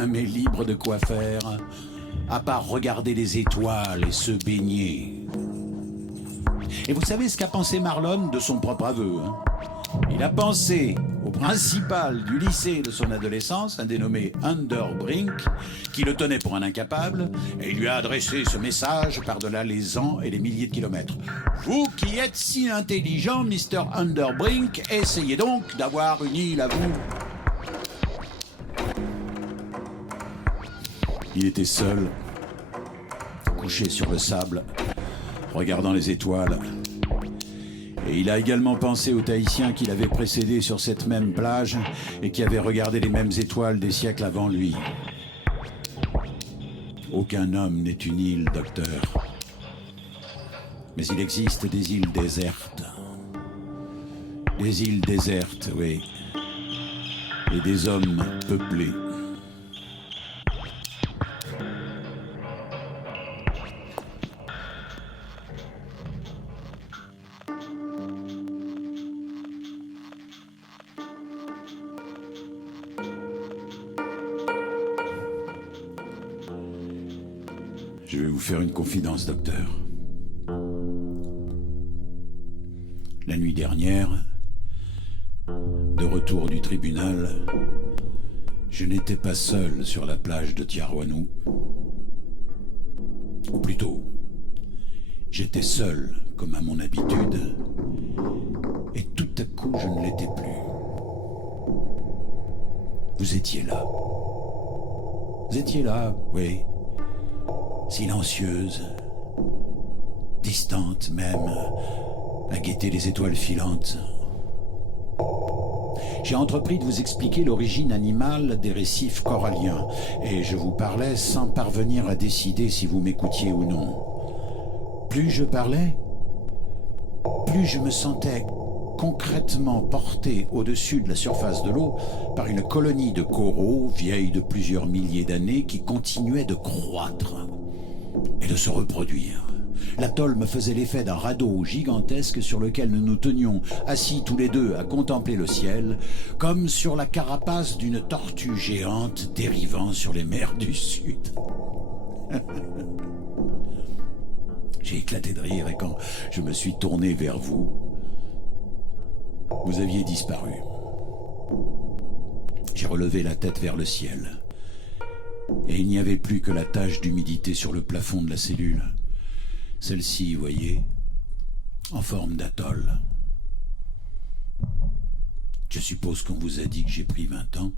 Mais libre de quoi faire? À part regarder les étoiles et se baigner. Et vous savez ce qu'a pensé Marlon de son propre aveu, hein? Il a pensé au principal du lycée de son adolescence, un dénommé Underbrink, qui le tenait pour un incapable, et il lui a adressé ce message par-delà les ans et les milliers de kilomètres. « Vous qui êtes si intelligent, Mr. Underbrink, essayez donc d'avoir une île à vous. » Il était seul, couché sur le sable, regardant les étoiles. Et il a également pensé aux Tahitiens qui l'avaient précédé sur cette même plage et qui avaient regardé les mêmes étoiles des siècles avant lui. Aucun homme n'est une île, docteur. Mais il existe des îles désertes. Des îles désertes, oui. Et des hommes peuplés. Je vais vous faire une confidence, docteur. La nuit dernière, de retour du tribunal, je n'étais pas seul sur la plage de Tiarouanou. Ou plutôt, j'étais seul comme à mon habitude, et tout à coup je ne l'étais plus. Vous étiez là. Vous étiez là, oui. Silencieuse, distante même, à guetter les étoiles filantes. J'ai entrepris de vous expliquer l'origine animale des récifs coralliens, et je vous parlais sans parvenir à décider si vous m'écoutiez ou non. plus je parlais, plus je me sentais concrètement porté au-dessus de la surface de l'eau par une colonie de coraux vieilles de plusieurs milliers d'années qui continuait de croître et de se reproduire. L'atoll me faisait l'effet d'un radeau gigantesque sur lequel nous nous tenions assis tous les deux à contempler le ciel, comme sur la carapace d'une tortue géante dérivant sur les mers du Sud. J'ai éclaté de rire et quand je me suis tourné vers vous, vous aviez disparu. J'ai relevé la tête vers le ciel et il n'y avait plus que la tache d'humidité sur le plafond de la cellule. Celle-ci, voyez, en forme d'atoll. Je suppose qu'on vous a dit que j'ai pris 20 ans.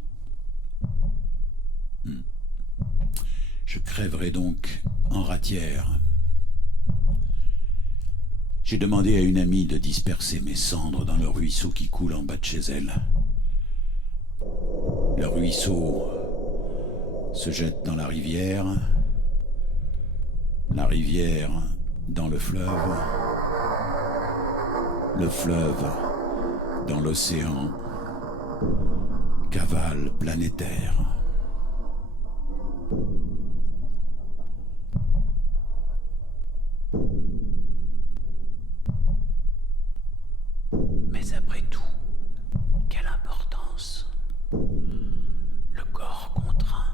Je crèverai donc en ratière. J'ai demandé à une amie de disperser mes cendres dans le ruisseau qui coule en bas de chez elle. Le ruisseau se jette dans la rivière dans le fleuve dans l'océan, cavale planétaire. Mais après tout, quelle importance? Le corps contraint,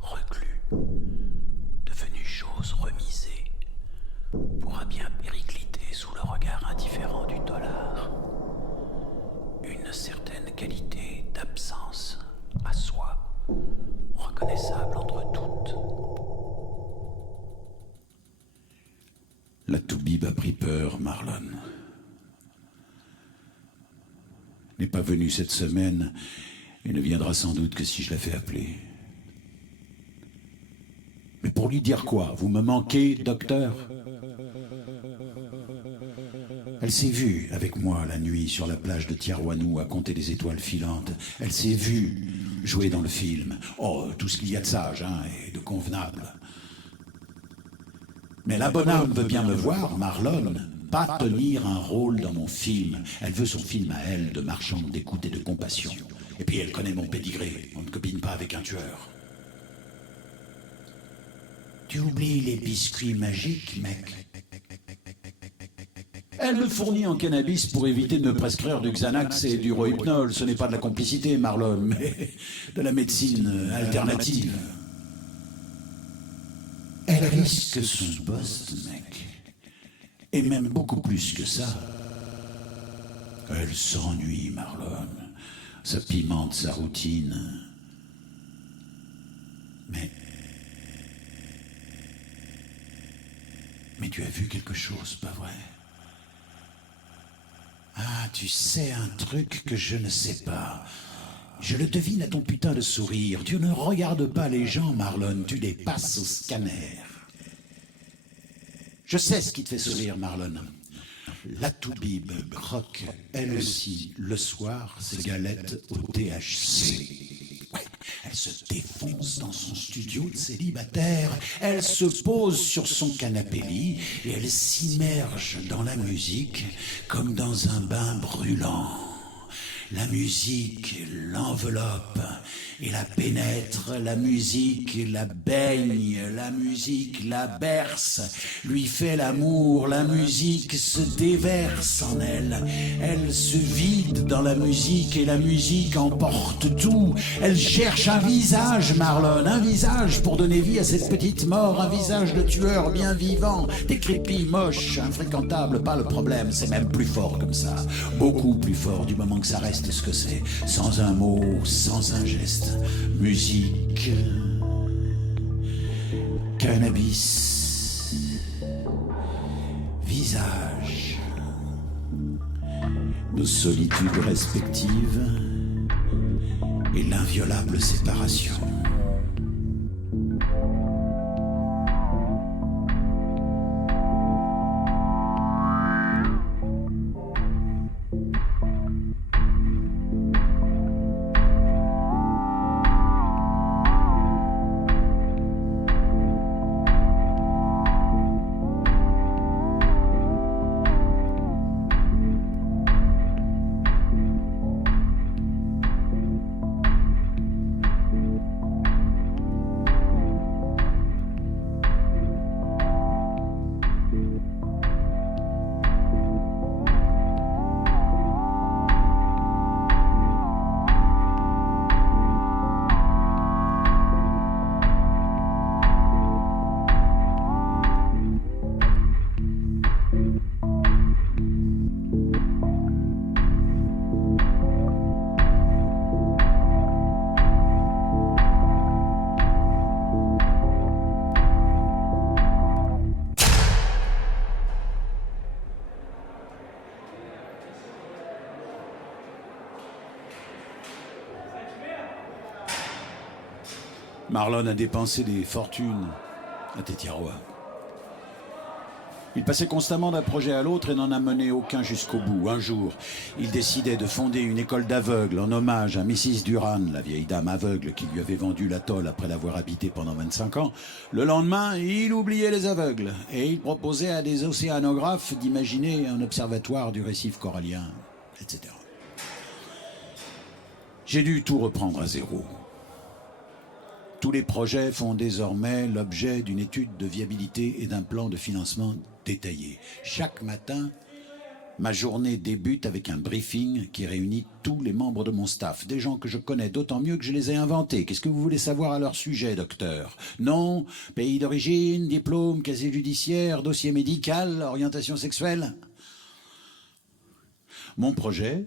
reclus, devenu chose remisée, pourra bien péricliter sous le regard indifférent du dollar. Une certaine qualité d'absence à soi, reconnaissable entre toutes. La toubib a pris peur, Marlon. N'est pas venue cette semaine et ne viendra sans doute que si je la fais appeler. Mais pour lui dire quoi? Vous me manquez, docteur? Elle s'est vue avec moi la nuit sur la plage de Tiarouanou à compter les étoiles filantes. Elle s'est vue jouer dans le film. Oh, tout ce qu'il y a de sage et de convenable. Mais la bonne âme veut bien me voir, Marlon, pas tenir un rôle dans mon film. Elle veut son film à elle, de marchande d'écoute et de compassion. Et puis elle connaît mon pédigré. On ne copine pas avec un tueur. Tu oublies les biscuits magiques, mec. Elle me fournit en cannabis pour éviter de me prescrire du Xanax et du Rohypnol. Ce n'est pas de la complicité, Marlon, mais de la médecine alternative. Elle risque son poste, mec. Et même beaucoup plus que ça. Elle s'ennuie, Marlon. Ça pimente sa routine. Mais tu as vu quelque chose, pas vrai? Ah, tu sais un truc que je ne sais pas. Je le devine à ton putain de sourire. Tu ne regardes pas les gens, Marlon, tu les passes au scanner. Je sais ce qui te fait sourire, Marlon. La toubib croque, elle aussi, le soir, ses galettes au THC. Ouais, elle se défonce dans son studio de célibataire, elle se pose sur son canapé-lit et elle s'immerge dans la musique comme dans un bain brûlant. La musique l'enveloppe et la pénètre, la musique la baigne, la musique la berce, lui fait l'amour, la musique se déverse en elle. Elle se vide dans la musique et la musique emporte tout. Elle cherche un visage, Marlon, un visage pour donner vie à cette petite mort, un visage de tueur bien vivant, décrépit, moche, infréquentable, pas le problème, c'est même plus fort comme ça, beaucoup plus fort du moment que ça reste ce que c'est, sans un mot, sans un geste. Musique, cannabis, visage, nos solitudes respectives et l'inviolable séparation. Marlon a dépensé des fortunes à Tetiaroa. Il passait constamment d'un projet à l'autre et n'en a mené aucun jusqu'au bout. Un jour, il décidait de fonder une école d'aveugles en hommage à Mrs. Duran, la vieille dame aveugle qui lui avait vendu l'atoll après l'avoir habité pendant 25 ans. Le lendemain, il oubliait les aveugles et il proposait à des océanographes d'imaginer un observatoire du récif corallien, etc. J'ai dû tout reprendre à zéro. Tous les projets font désormais l'objet d'une étude de viabilité et d'un plan de financement détaillé. Chaque matin, ma journée débute avec un briefing qui réunit tous les membres de mon staff, des gens que je connais d'autant mieux que je les ai inventés. Qu'est-ce que vous voulez savoir à leur sujet, docteur? Nom, pays d'origine, diplôme, casier judiciaire, dossier médical, orientation sexuelle? Mon projet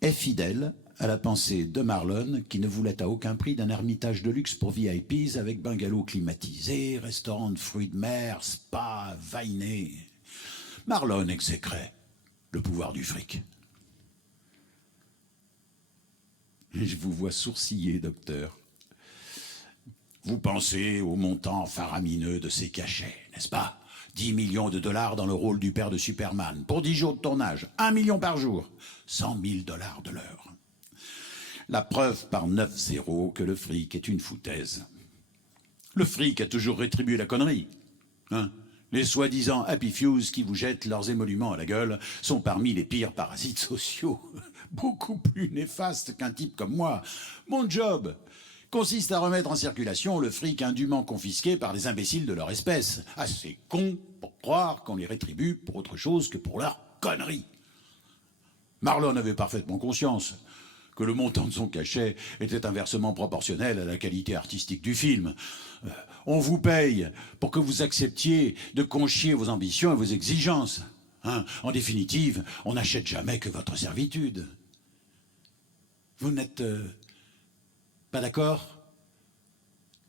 est fidèle à la pensée de Marlon, qui ne voulait à aucun prix d'un ermitage de luxe pour VIPs avec bungalow climatisé, restaurant de fruits de mer, spa, vainé. Marlon exécrait le pouvoir du fric. Et je vous vois sourciller, docteur. Vous pensez au montant faramineux de ces cachets, n'est-ce pas? 10 millions de dollars dans le rôle du père de Superman, pour 10 jours de tournage, 1 million par jour, 100 000 $ de l'heure. La preuve par 9-0 que le fric est une foutaise. Le fric a toujours rétribué la connerie. Hein? Les soi-disant happy fews qui vous jettent leurs émoluments à la gueule sont parmi les pires parasites sociaux. Beaucoup plus néfastes qu'un type comme moi. Mon job consiste à remettre en circulation le fric indûment confisqué par les imbéciles de leur espèce. Assez cons pour croire qu'on les rétribue pour autre chose que pour leurs conneries. Marlon avait parfaitement conscience que le montant de son cachet était inversement proportionnel à la qualité artistique du film. On vous paye pour que vous acceptiez de conchier vos ambitions et vos exigences. Hein? En définitive, on n'achète jamais que votre servitude. Vous n'êtes pas d'accord,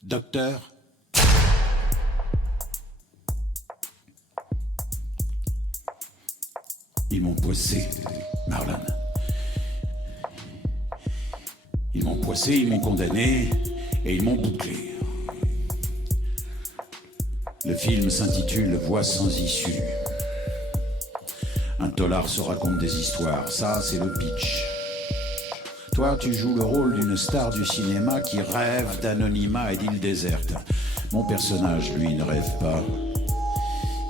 docteur? Ils m'ont poissé, Marlon. Ils m'ont poissé, ils m'ont condamné et ils m'ont bouclé. Le film s'intitule Voix sans issue. Un tolard se raconte des histoires, ça c'est le pitch. Toi tu joues le rôle d'une star du cinéma qui rêve d'anonymat et d'île déserte. Mon personnage, lui, ne rêve pas.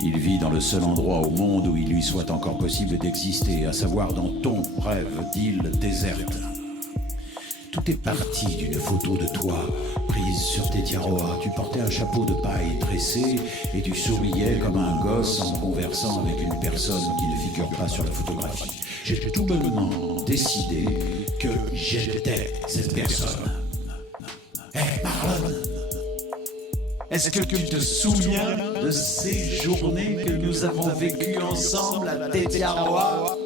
Il vit dans le seul endroit au monde où il lui soit encore possible d'exister, à savoir dans ton rêve d'île déserte. Tout est parti d'une photo de toi, prise sur Tetiaroa. Tu portais un chapeau de paille tressé et tu souriais comme un gosse en conversant avec une personne qui ne figure pas sur la photographie. J'ai tout bonnement décidé que j'étais cette personne. Hé, Marlon, est-ce que tu te souviens de ces journées que nous avons vécues ensemble à Tetiaroa?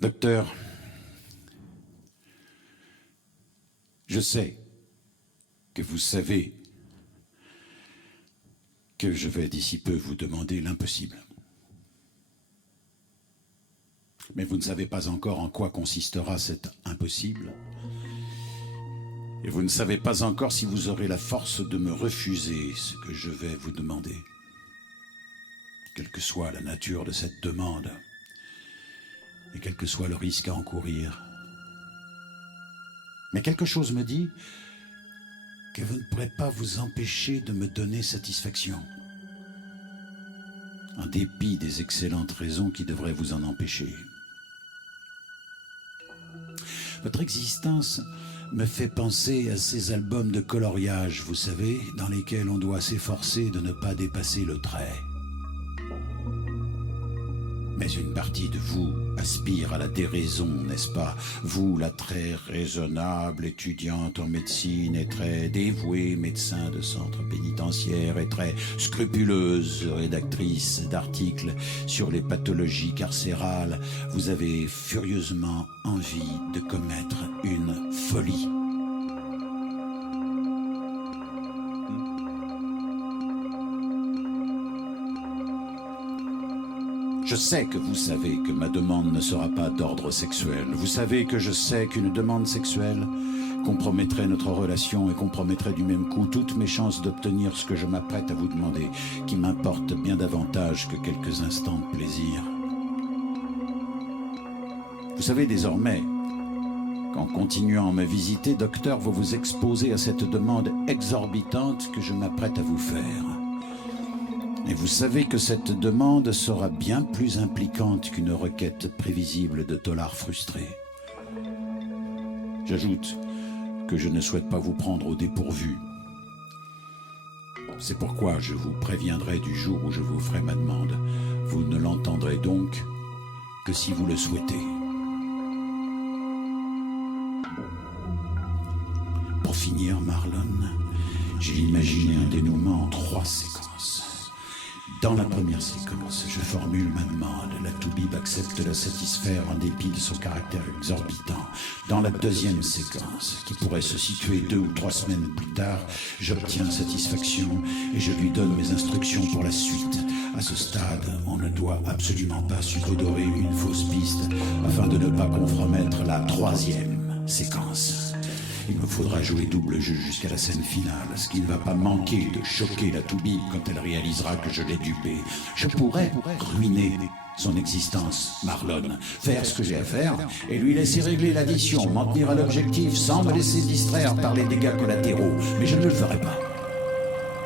Docteur, je sais que vous savez que je vais d'ici peu vous demander l'impossible. Mais vous ne savez pas encore en quoi consistera cet impossible. Et vous ne savez pas encore si vous aurez la force de me refuser ce que je vais vous demander. Quelle que soit la nature de cette demande. et quel que soit le risque à encourir. Mais quelque chose me dit que vous ne pourrez pas vous empêcher de me donner satisfaction, en dépit des excellentes raisons qui devraient vous en empêcher. Votre existence me fait penser à ces albums de coloriage, vous savez, dans lesquels on doit s'efforcer de ne pas dépasser le trait. Mais une partie de vous aspire à la déraison, n'est-ce pas? Vous, la très raisonnable étudiante en médecine et très dévouée médecin de centre pénitentiaire et très scrupuleuse rédactrice d'articles sur les pathologies carcérales, vous avez furieusement envie de commettre une folie. Je sais que vous savez que ma demande ne sera pas d'ordre sexuel. Vous savez que je sais qu'une demande sexuelle compromettrait notre relation et compromettrait du même coup toutes mes chances d'obtenir ce que je m'apprête à vous demander, qui m'importe bien davantage que quelques instants de plaisir. Vous savez désormais qu'en continuant à me visiter, docteur, vous vous exposez à cette demande exorbitante que je m'apprête à vous faire. Et vous savez que cette demande sera bien plus impliquante qu'une requête prévisible de dollars frustrés. J'ajoute que je ne souhaite pas vous prendre au dépourvu. C'est pourquoi je vous préviendrai du jour où je vous ferai ma demande. Vous ne l'entendrez donc que si vous le souhaitez. Pour finir, Marlon, j'ai imaginé un dénouement en 3 séquences. Dans la première séquence, je formule ma demande. La toubib accepte de la satisfaire en dépit de son caractère exorbitant. Dans la deuxième séquence, qui pourrait se situer 2 ou 3 semaines plus tard, j'obtiens satisfaction et je lui donne mes instructions pour la suite. À ce stade, on ne doit absolument pas subodorer une fausse piste afin de ne pas compromettre la 3e séquence. Il me faudra jouer double jeu jusqu'à la scène finale, ce qui ne va pas manquer de choquer la toubib quand elle réalisera que je l'ai dupée. Je pourrais ruiner son existence, Marlon, faire ce que j'ai à faire et lui laisser régler l'addition, m'en tenir à l'objectif sans me laisser distraire par les dégâts collatéraux. Mais je ne le ferai pas.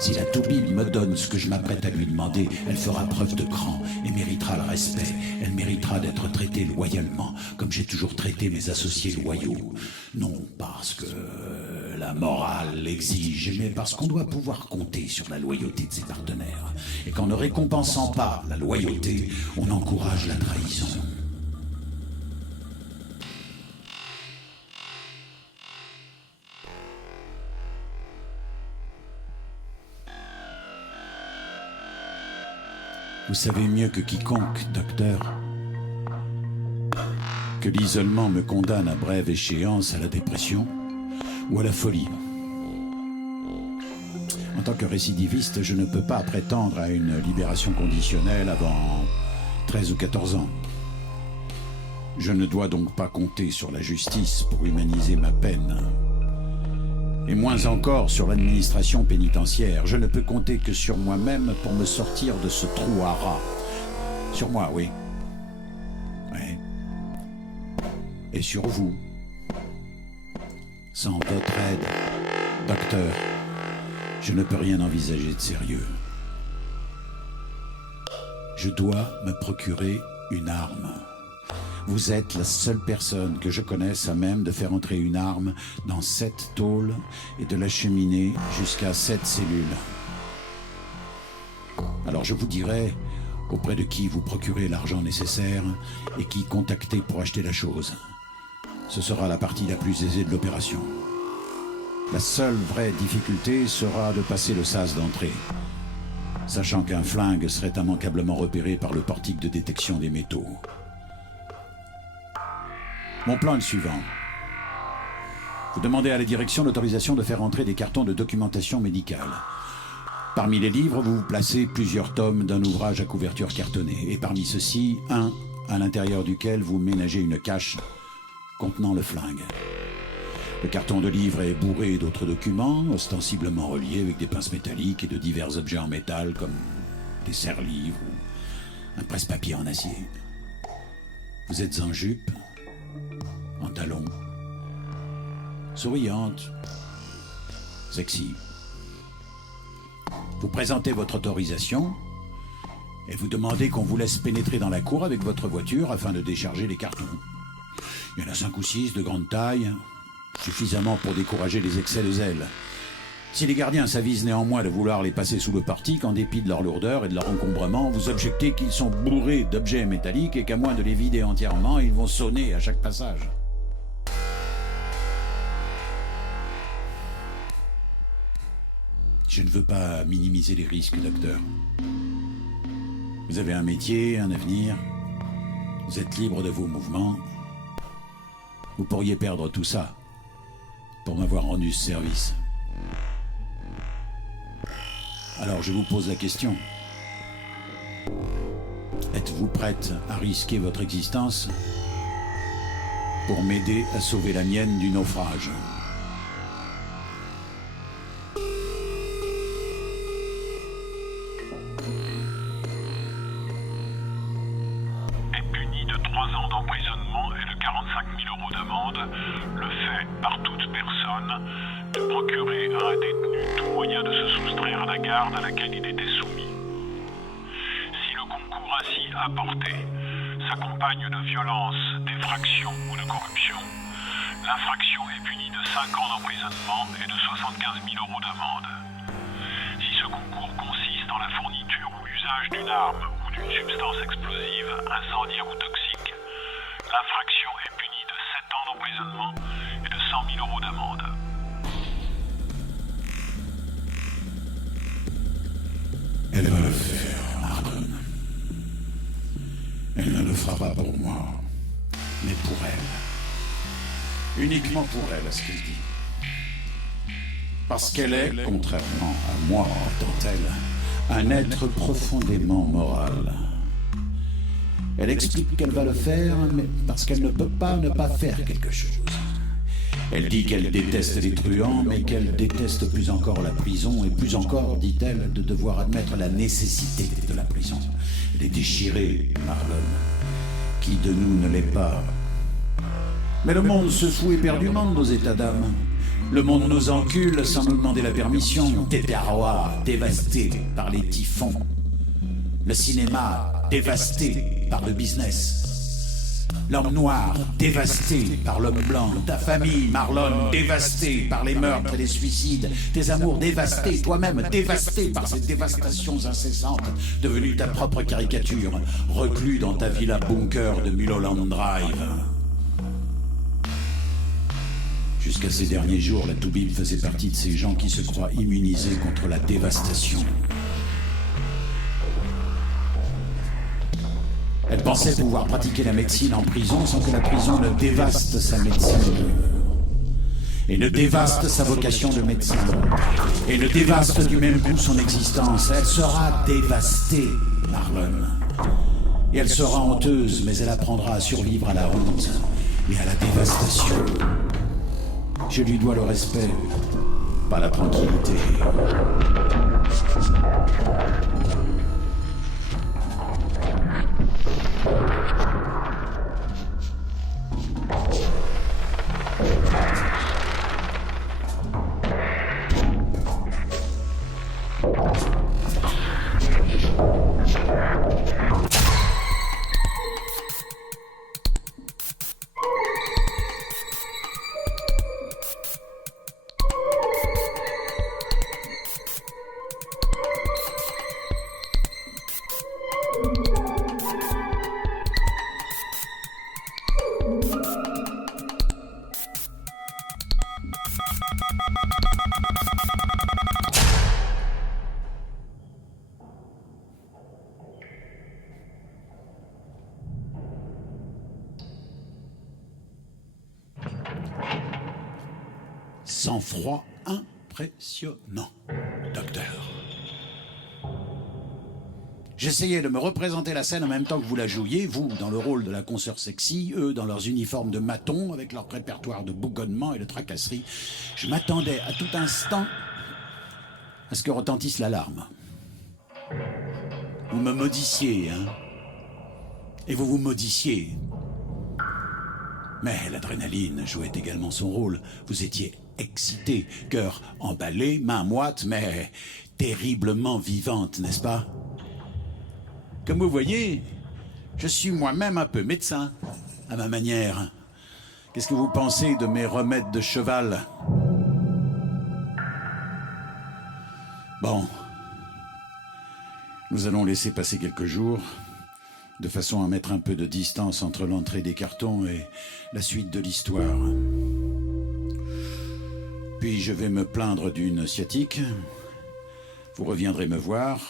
Si la toubib me donne ce que je m'apprête à lui demander, elle fera preuve de cran et méritera le respect. Elle méritera d'être traitée loyalement, comme j'ai toujours traité mes associés loyaux. Non parce que la morale l'exige, mais parce qu'on doit pouvoir compter sur la loyauté de ses partenaires. Et qu'en ne récompensant pas la loyauté, on encourage la trahison. Vous savez mieux que quiconque, docteur, que l'isolement me condamne à brève échéance à la dépression ou à la folie. En tant que récidiviste, je ne peux pas prétendre à une libération conditionnelle avant 13 ou 14 ans. Je ne dois donc pas compter sur la justice pour humaniser ma peine. Et moins encore sur l'administration pénitentiaire. Je ne peux compter que sur moi-même pour me sortir de ce trou à rats. Sur moi, oui. Oui. Et sur vous. Sans votre aide, docteur, je ne peux rien envisager de sérieux. Je dois me procurer une arme. Vous êtes la seule personne que je connaisse à même de faire entrer une arme dans cette tôle et de l'acheminer jusqu'à cette cellule. Alors je vous dirai auprès de qui vous procurez l'argent nécessaire et qui contacter pour acheter la chose. Ce sera la partie la plus aisée de l'opération. La seule vraie difficulté sera de passer le sas d'entrée, sachant qu'un flingue serait immanquablement repéré par le portique de détection des métaux. Mon plan est le suivant. Vous demandez à la direction l'autorisation de faire entrer des cartons de documentation médicale. Parmi les livres, vous placez plusieurs tomes d'un ouvrage à couverture cartonnée. Et parmi ceux-ci, un à l'intérieur duquel vous ménagez une cache contenant le flingue. Le carton de livre est bourré d'autres documents, ostensiblement reliés avec des pinces métalliques et de divers objets en métal, comme des serre-livres ou un presse-papier en acier. Vous êtes en jupe, en talons, souriante, sexy. Vous présentez votre autorisation et vous demandez qu'on vous laisse pénétrer dans la cour avec votre voiture afin de décharger les cartons. Il y en a 5 ou 6 de grande taille, suffisamment pour décourager les excès de zèle. Si les gardiens s'avisent néanmoins de vouloir les passer sous le portique, en dépit de leur lourdeur et de leur encombrement, vous objectez qu'ils sont bourrés d'objets métalliques et qu'à moins de les vider entièrement, ils vont sonner à chaque passage. Je ne veux pas minimiser les risques, docteur. Vous avez un métier, un avenir. Vous êtes libre de vos mouvements. Vous pourriez perdre tout ça pour m'avoir rendu ce service. Alors je vous pose la question. Êtes-vous prête à risquer votre existence pour m'aider à sauver la mienne du naufrage ? Est puni de 3 ans d'emprisonnement et de 45 000 € d'amende le fait par toute personne de procurer à un détenu tout moyen de se soustraire à la garde à laquelle il était soumis. Si le concours ainsi apporté s'accompagne de violence, d'effraction ou de corruption, l'infraction est punie de 5 ans d'emprisonnement et de 75 000 € d'amende. Si ce concours consiste en la fourniture ou l'usage d'une arme ou d'une substance explosive, incendiaire ou toxique, l'infraction est punie de 7 ans d'emprisonnement et de 100 000 € d'amende. Elle va le faire, Marlon. Elle ne le fera pas pour moi, mais pour elle. Uniquement pour elle, à ce qu'elle dit. Parce qu'elle est, contrairement à moi, entend-elle, un être profondément moral. Elle explique qu'elle va le faire, mais parce qu'elle ne peut pas ne pas faire quelque chose. Elle dit qu'elle déteste les truands, mais qu'elle déteste plus encore la prison, et plus encore, dit-elle, de devoir admettre la nécessité de la prison. Elle est déchirée, Marlon. Qui de nous ne l'est pas? Mais le monde se fout éperdument de nos états d'âme. Le monde nous encule sans nous demander la permission. Tetaroa, dévasté par les typhons. Le cinéma, dévasté par le business. L'homme noir, dévasté par l'homme blanc. Ta famille, Marlon, dévastée par les meurtres et les suicides. Tes amours dévastés, toi-même dévasté par ces dévastations incessantes, devenue ta propre caricature, reclus dans ta villa bunker de Mulholland Drive. Jusqu'à ces derniers jours, la Toubib faisait partie de ces gens qui se croient immunisés contre la dévastation. Elle pensait pouvoir pratiquer la médecine en prison sans que la prison ne dévaste sa médecine. Et ne dévaste sa vocation de médecin. Et ne dévaste du même coup son existence. Elle sera dévastée, Marlon. Et elle sera honteuse, mais elle apprendra à survivre à la honte et à la dévastation. Je lui dois le respect, pas la tranquillité. Sang-froid impressionnant, docteur. J'essayais de me représenter la scène en même temps que vous la jouiez, vous dans le rôle de la consoeur sexy, eux dans leurs uniformes de matons avec leur répertoire de bougonnements et de tracasseries. Je m'attendais à tout instant à ce que retentisse l'alarme. Vous me maudissiez, hein? Et vous vous maudissiez. Mais l'adrénaline jouait également son rôle. Vous étiez excité, cœur emballé, main moite, mais terriblement vivante, n'est-ce pas? Comme vous voyez, je suis moi-même un peu médecin, à ma manière. Qu'est-ce que vous pensez de mes remèdes de cheval? Bon. Nous allons laisser passer quelques jours, de façon à mettre un peu de distance entre l'entrée des cartons et la suite de l'histoire. Puis je vais me plaindre d'une sciatique. Vous reviendrez me voir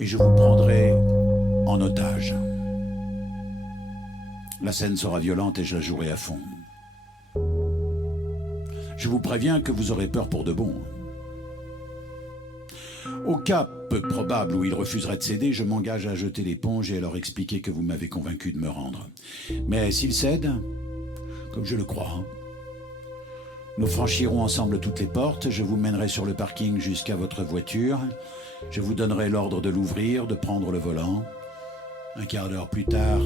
et je vous prendrai en otage. La scène sera violente et je la jouerai à fond. Je vous préviens que vous aurez peur pour de bon. Au cas peu probable où il refuserait de céder, je m'engage à jeter l'éponge et à leur expliquer que vous m'avez convaincu de me rendre. Mais s'il cède, comme je le crois, nous franchirons ensemble toutes les portes, je vous mènerai sur le parking jusqu'à votre voiture, je vous donnerai l'ordre de l'ouvrir, de prendre le volant. Un quart d'heure plus tard,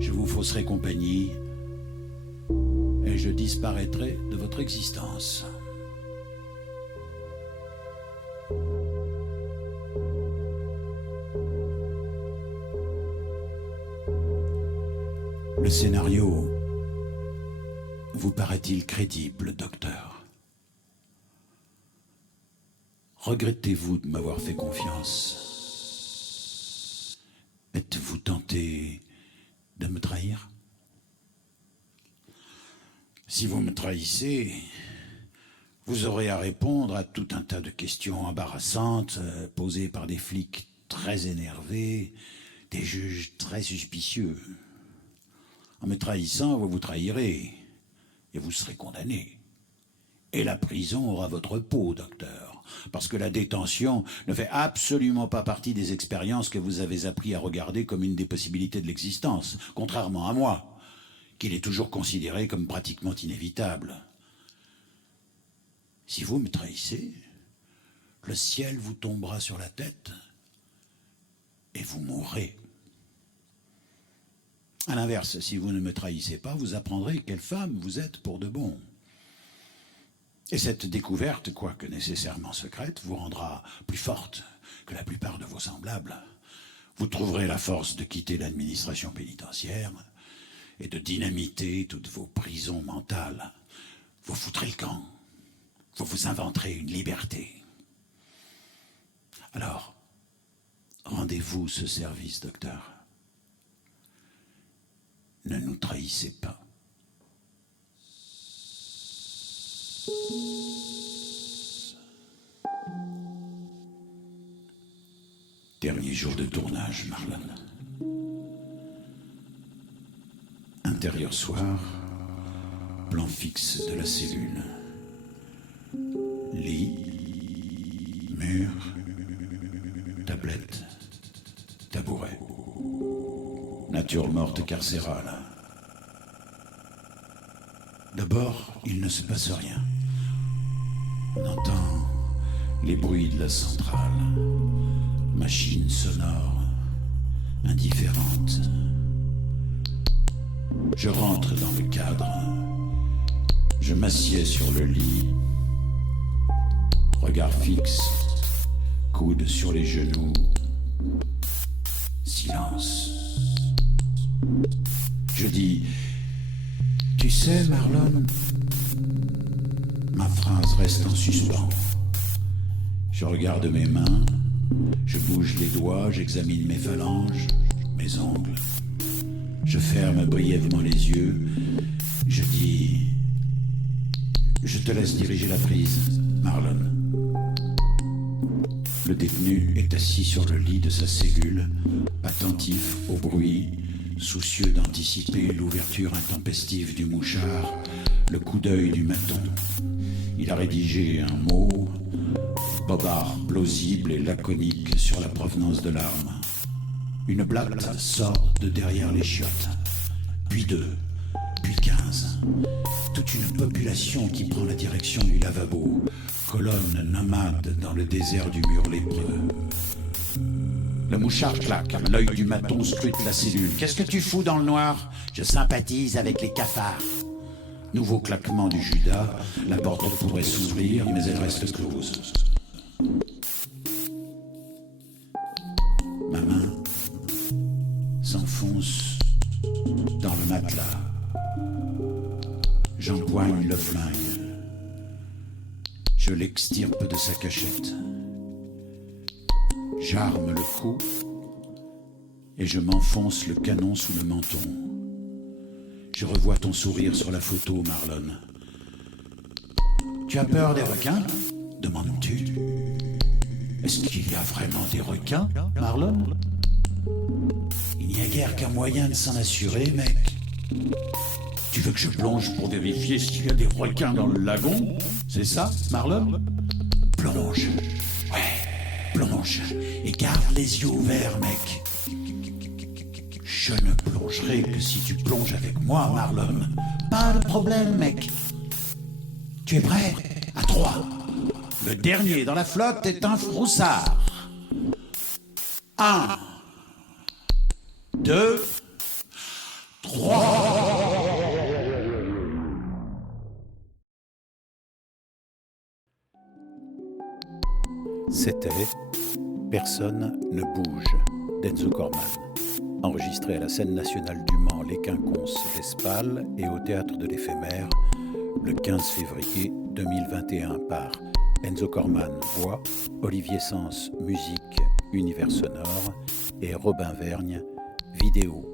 je vous fausserai compagnie et je disparaîtrai de votre existence. Le scénario vous paraît-il crédible, docteur? Regrettez-vous de m'avoir fait confiance? Êtes-vous tenté de me trahir? Si vous me trahissez, vous aurez à répondre à tout un tas de questions embarrassantes posées par des flics très énervés, des juges très suspicieux. En me trahissant, vous vous trahirez et vous serez condamné. Et la prison aura votre peau, docteur, parce que la détention ne fait absolument pas partie des expériences que vous avez appris à regarder comme une des possibilités de l'existence, contrairement à moi, qui l'ai toujours considéré comme pratiquement inévitable. Si vous me trahissez, le ciel vous tombera sur la tête et vous mourrez. À l'inverse, si vous ne me trahissez pas, vous apprendrez quelle femme vous êtes pour de bon. Et cette découverte, quoique nécessairement secrète, vous rendra plus forte que la plupart de vos semblables. Vous trouverez la force de quitter l'administration pénitentiaire et de dynamiter toutes vos prisons mentales. Vous foutrez le camp. Vous vous inventerez une liberté. Alors, rendez-vous ce service, docteur. Ne nous trahissez pas. Dernier jour de tournage, Marlon. Intérieur soir, plan fixe de la cellule. Lit, mur, tablette, tabouret. Nature morte carcérale. D'abord, il ne se passe rien. On entend les bruits de la centrale. Machine sonore, indifférente. Je rentre dans le cadre. Je m'assieds sur le lit. Regard fixe, coude sur les genoux. Silence. Je dis, tu sais, Marlon, ma phrase reste en suspens. Je regarde mes mains, je bouge les doigts, j'examine mes phalanges, mes ongles. Je ferme brièvement les yeux. Je dis, je te laisse diriger la prise, Marlon. Le détenu est assis sur le lit de sa cellule, attentif au bruit, soucieux d'anticiper l'ouverture intempestive du mouchard, le coup d'œil du maton. Il a rédigé un mot, bobard plausible et laconique sur la provenance de l'arme. Une blatte sort de derrière les chiottes, puis 2, puis 15. Toute une population qui prend la direction du lavabo, colonne nomade dans le désert du mur lépreux. Le mouchard claque, l'œil du maton scrute la cellule. Qu'est-ce que tu fous dans le noir? Je sympathise avec les cafards. Nouveau claquement du Judas, la porte pourrait s'ouvrir, mais elle reste close. Ma main s'enfonce dans le matelas. J'empoigne le flingue. Je l'extirpe de sa cachette. J'arme le cou et je m'enfonce le canon sous le menton. Je revois ton sourire sur la photo, Marlon. Tu as peur des requins? Demandes-tu. Est-ce qu'il y a vraiment des requins, Marlon? Il n'y a guère qu'un moyen de s'en assurer, mec. Tu veux que je plonge pour vérifier s'il y a des requins dans le lagon? C'est ça, Marlon? Plonge. Ouais, plonge. Et garde les yeux ouverts, mec. Je ne plongerai que si tu plonges avec moi, Marlon. Pas de problème, mec. Tu es prêt? À 3. Le dernier dans la flotte est un froussard. 1, 2, 3. C'était Personne ne bouge d'Enzo Corman, enregistré à la Scène nationale du Mans Les Quinconces d'Espal et au Théâtre de l'Éphémère le 15 février 2021 par Enzo Corman, voix, Olivier Sens, musique, univers sonore et Robin Vergne, vidéo.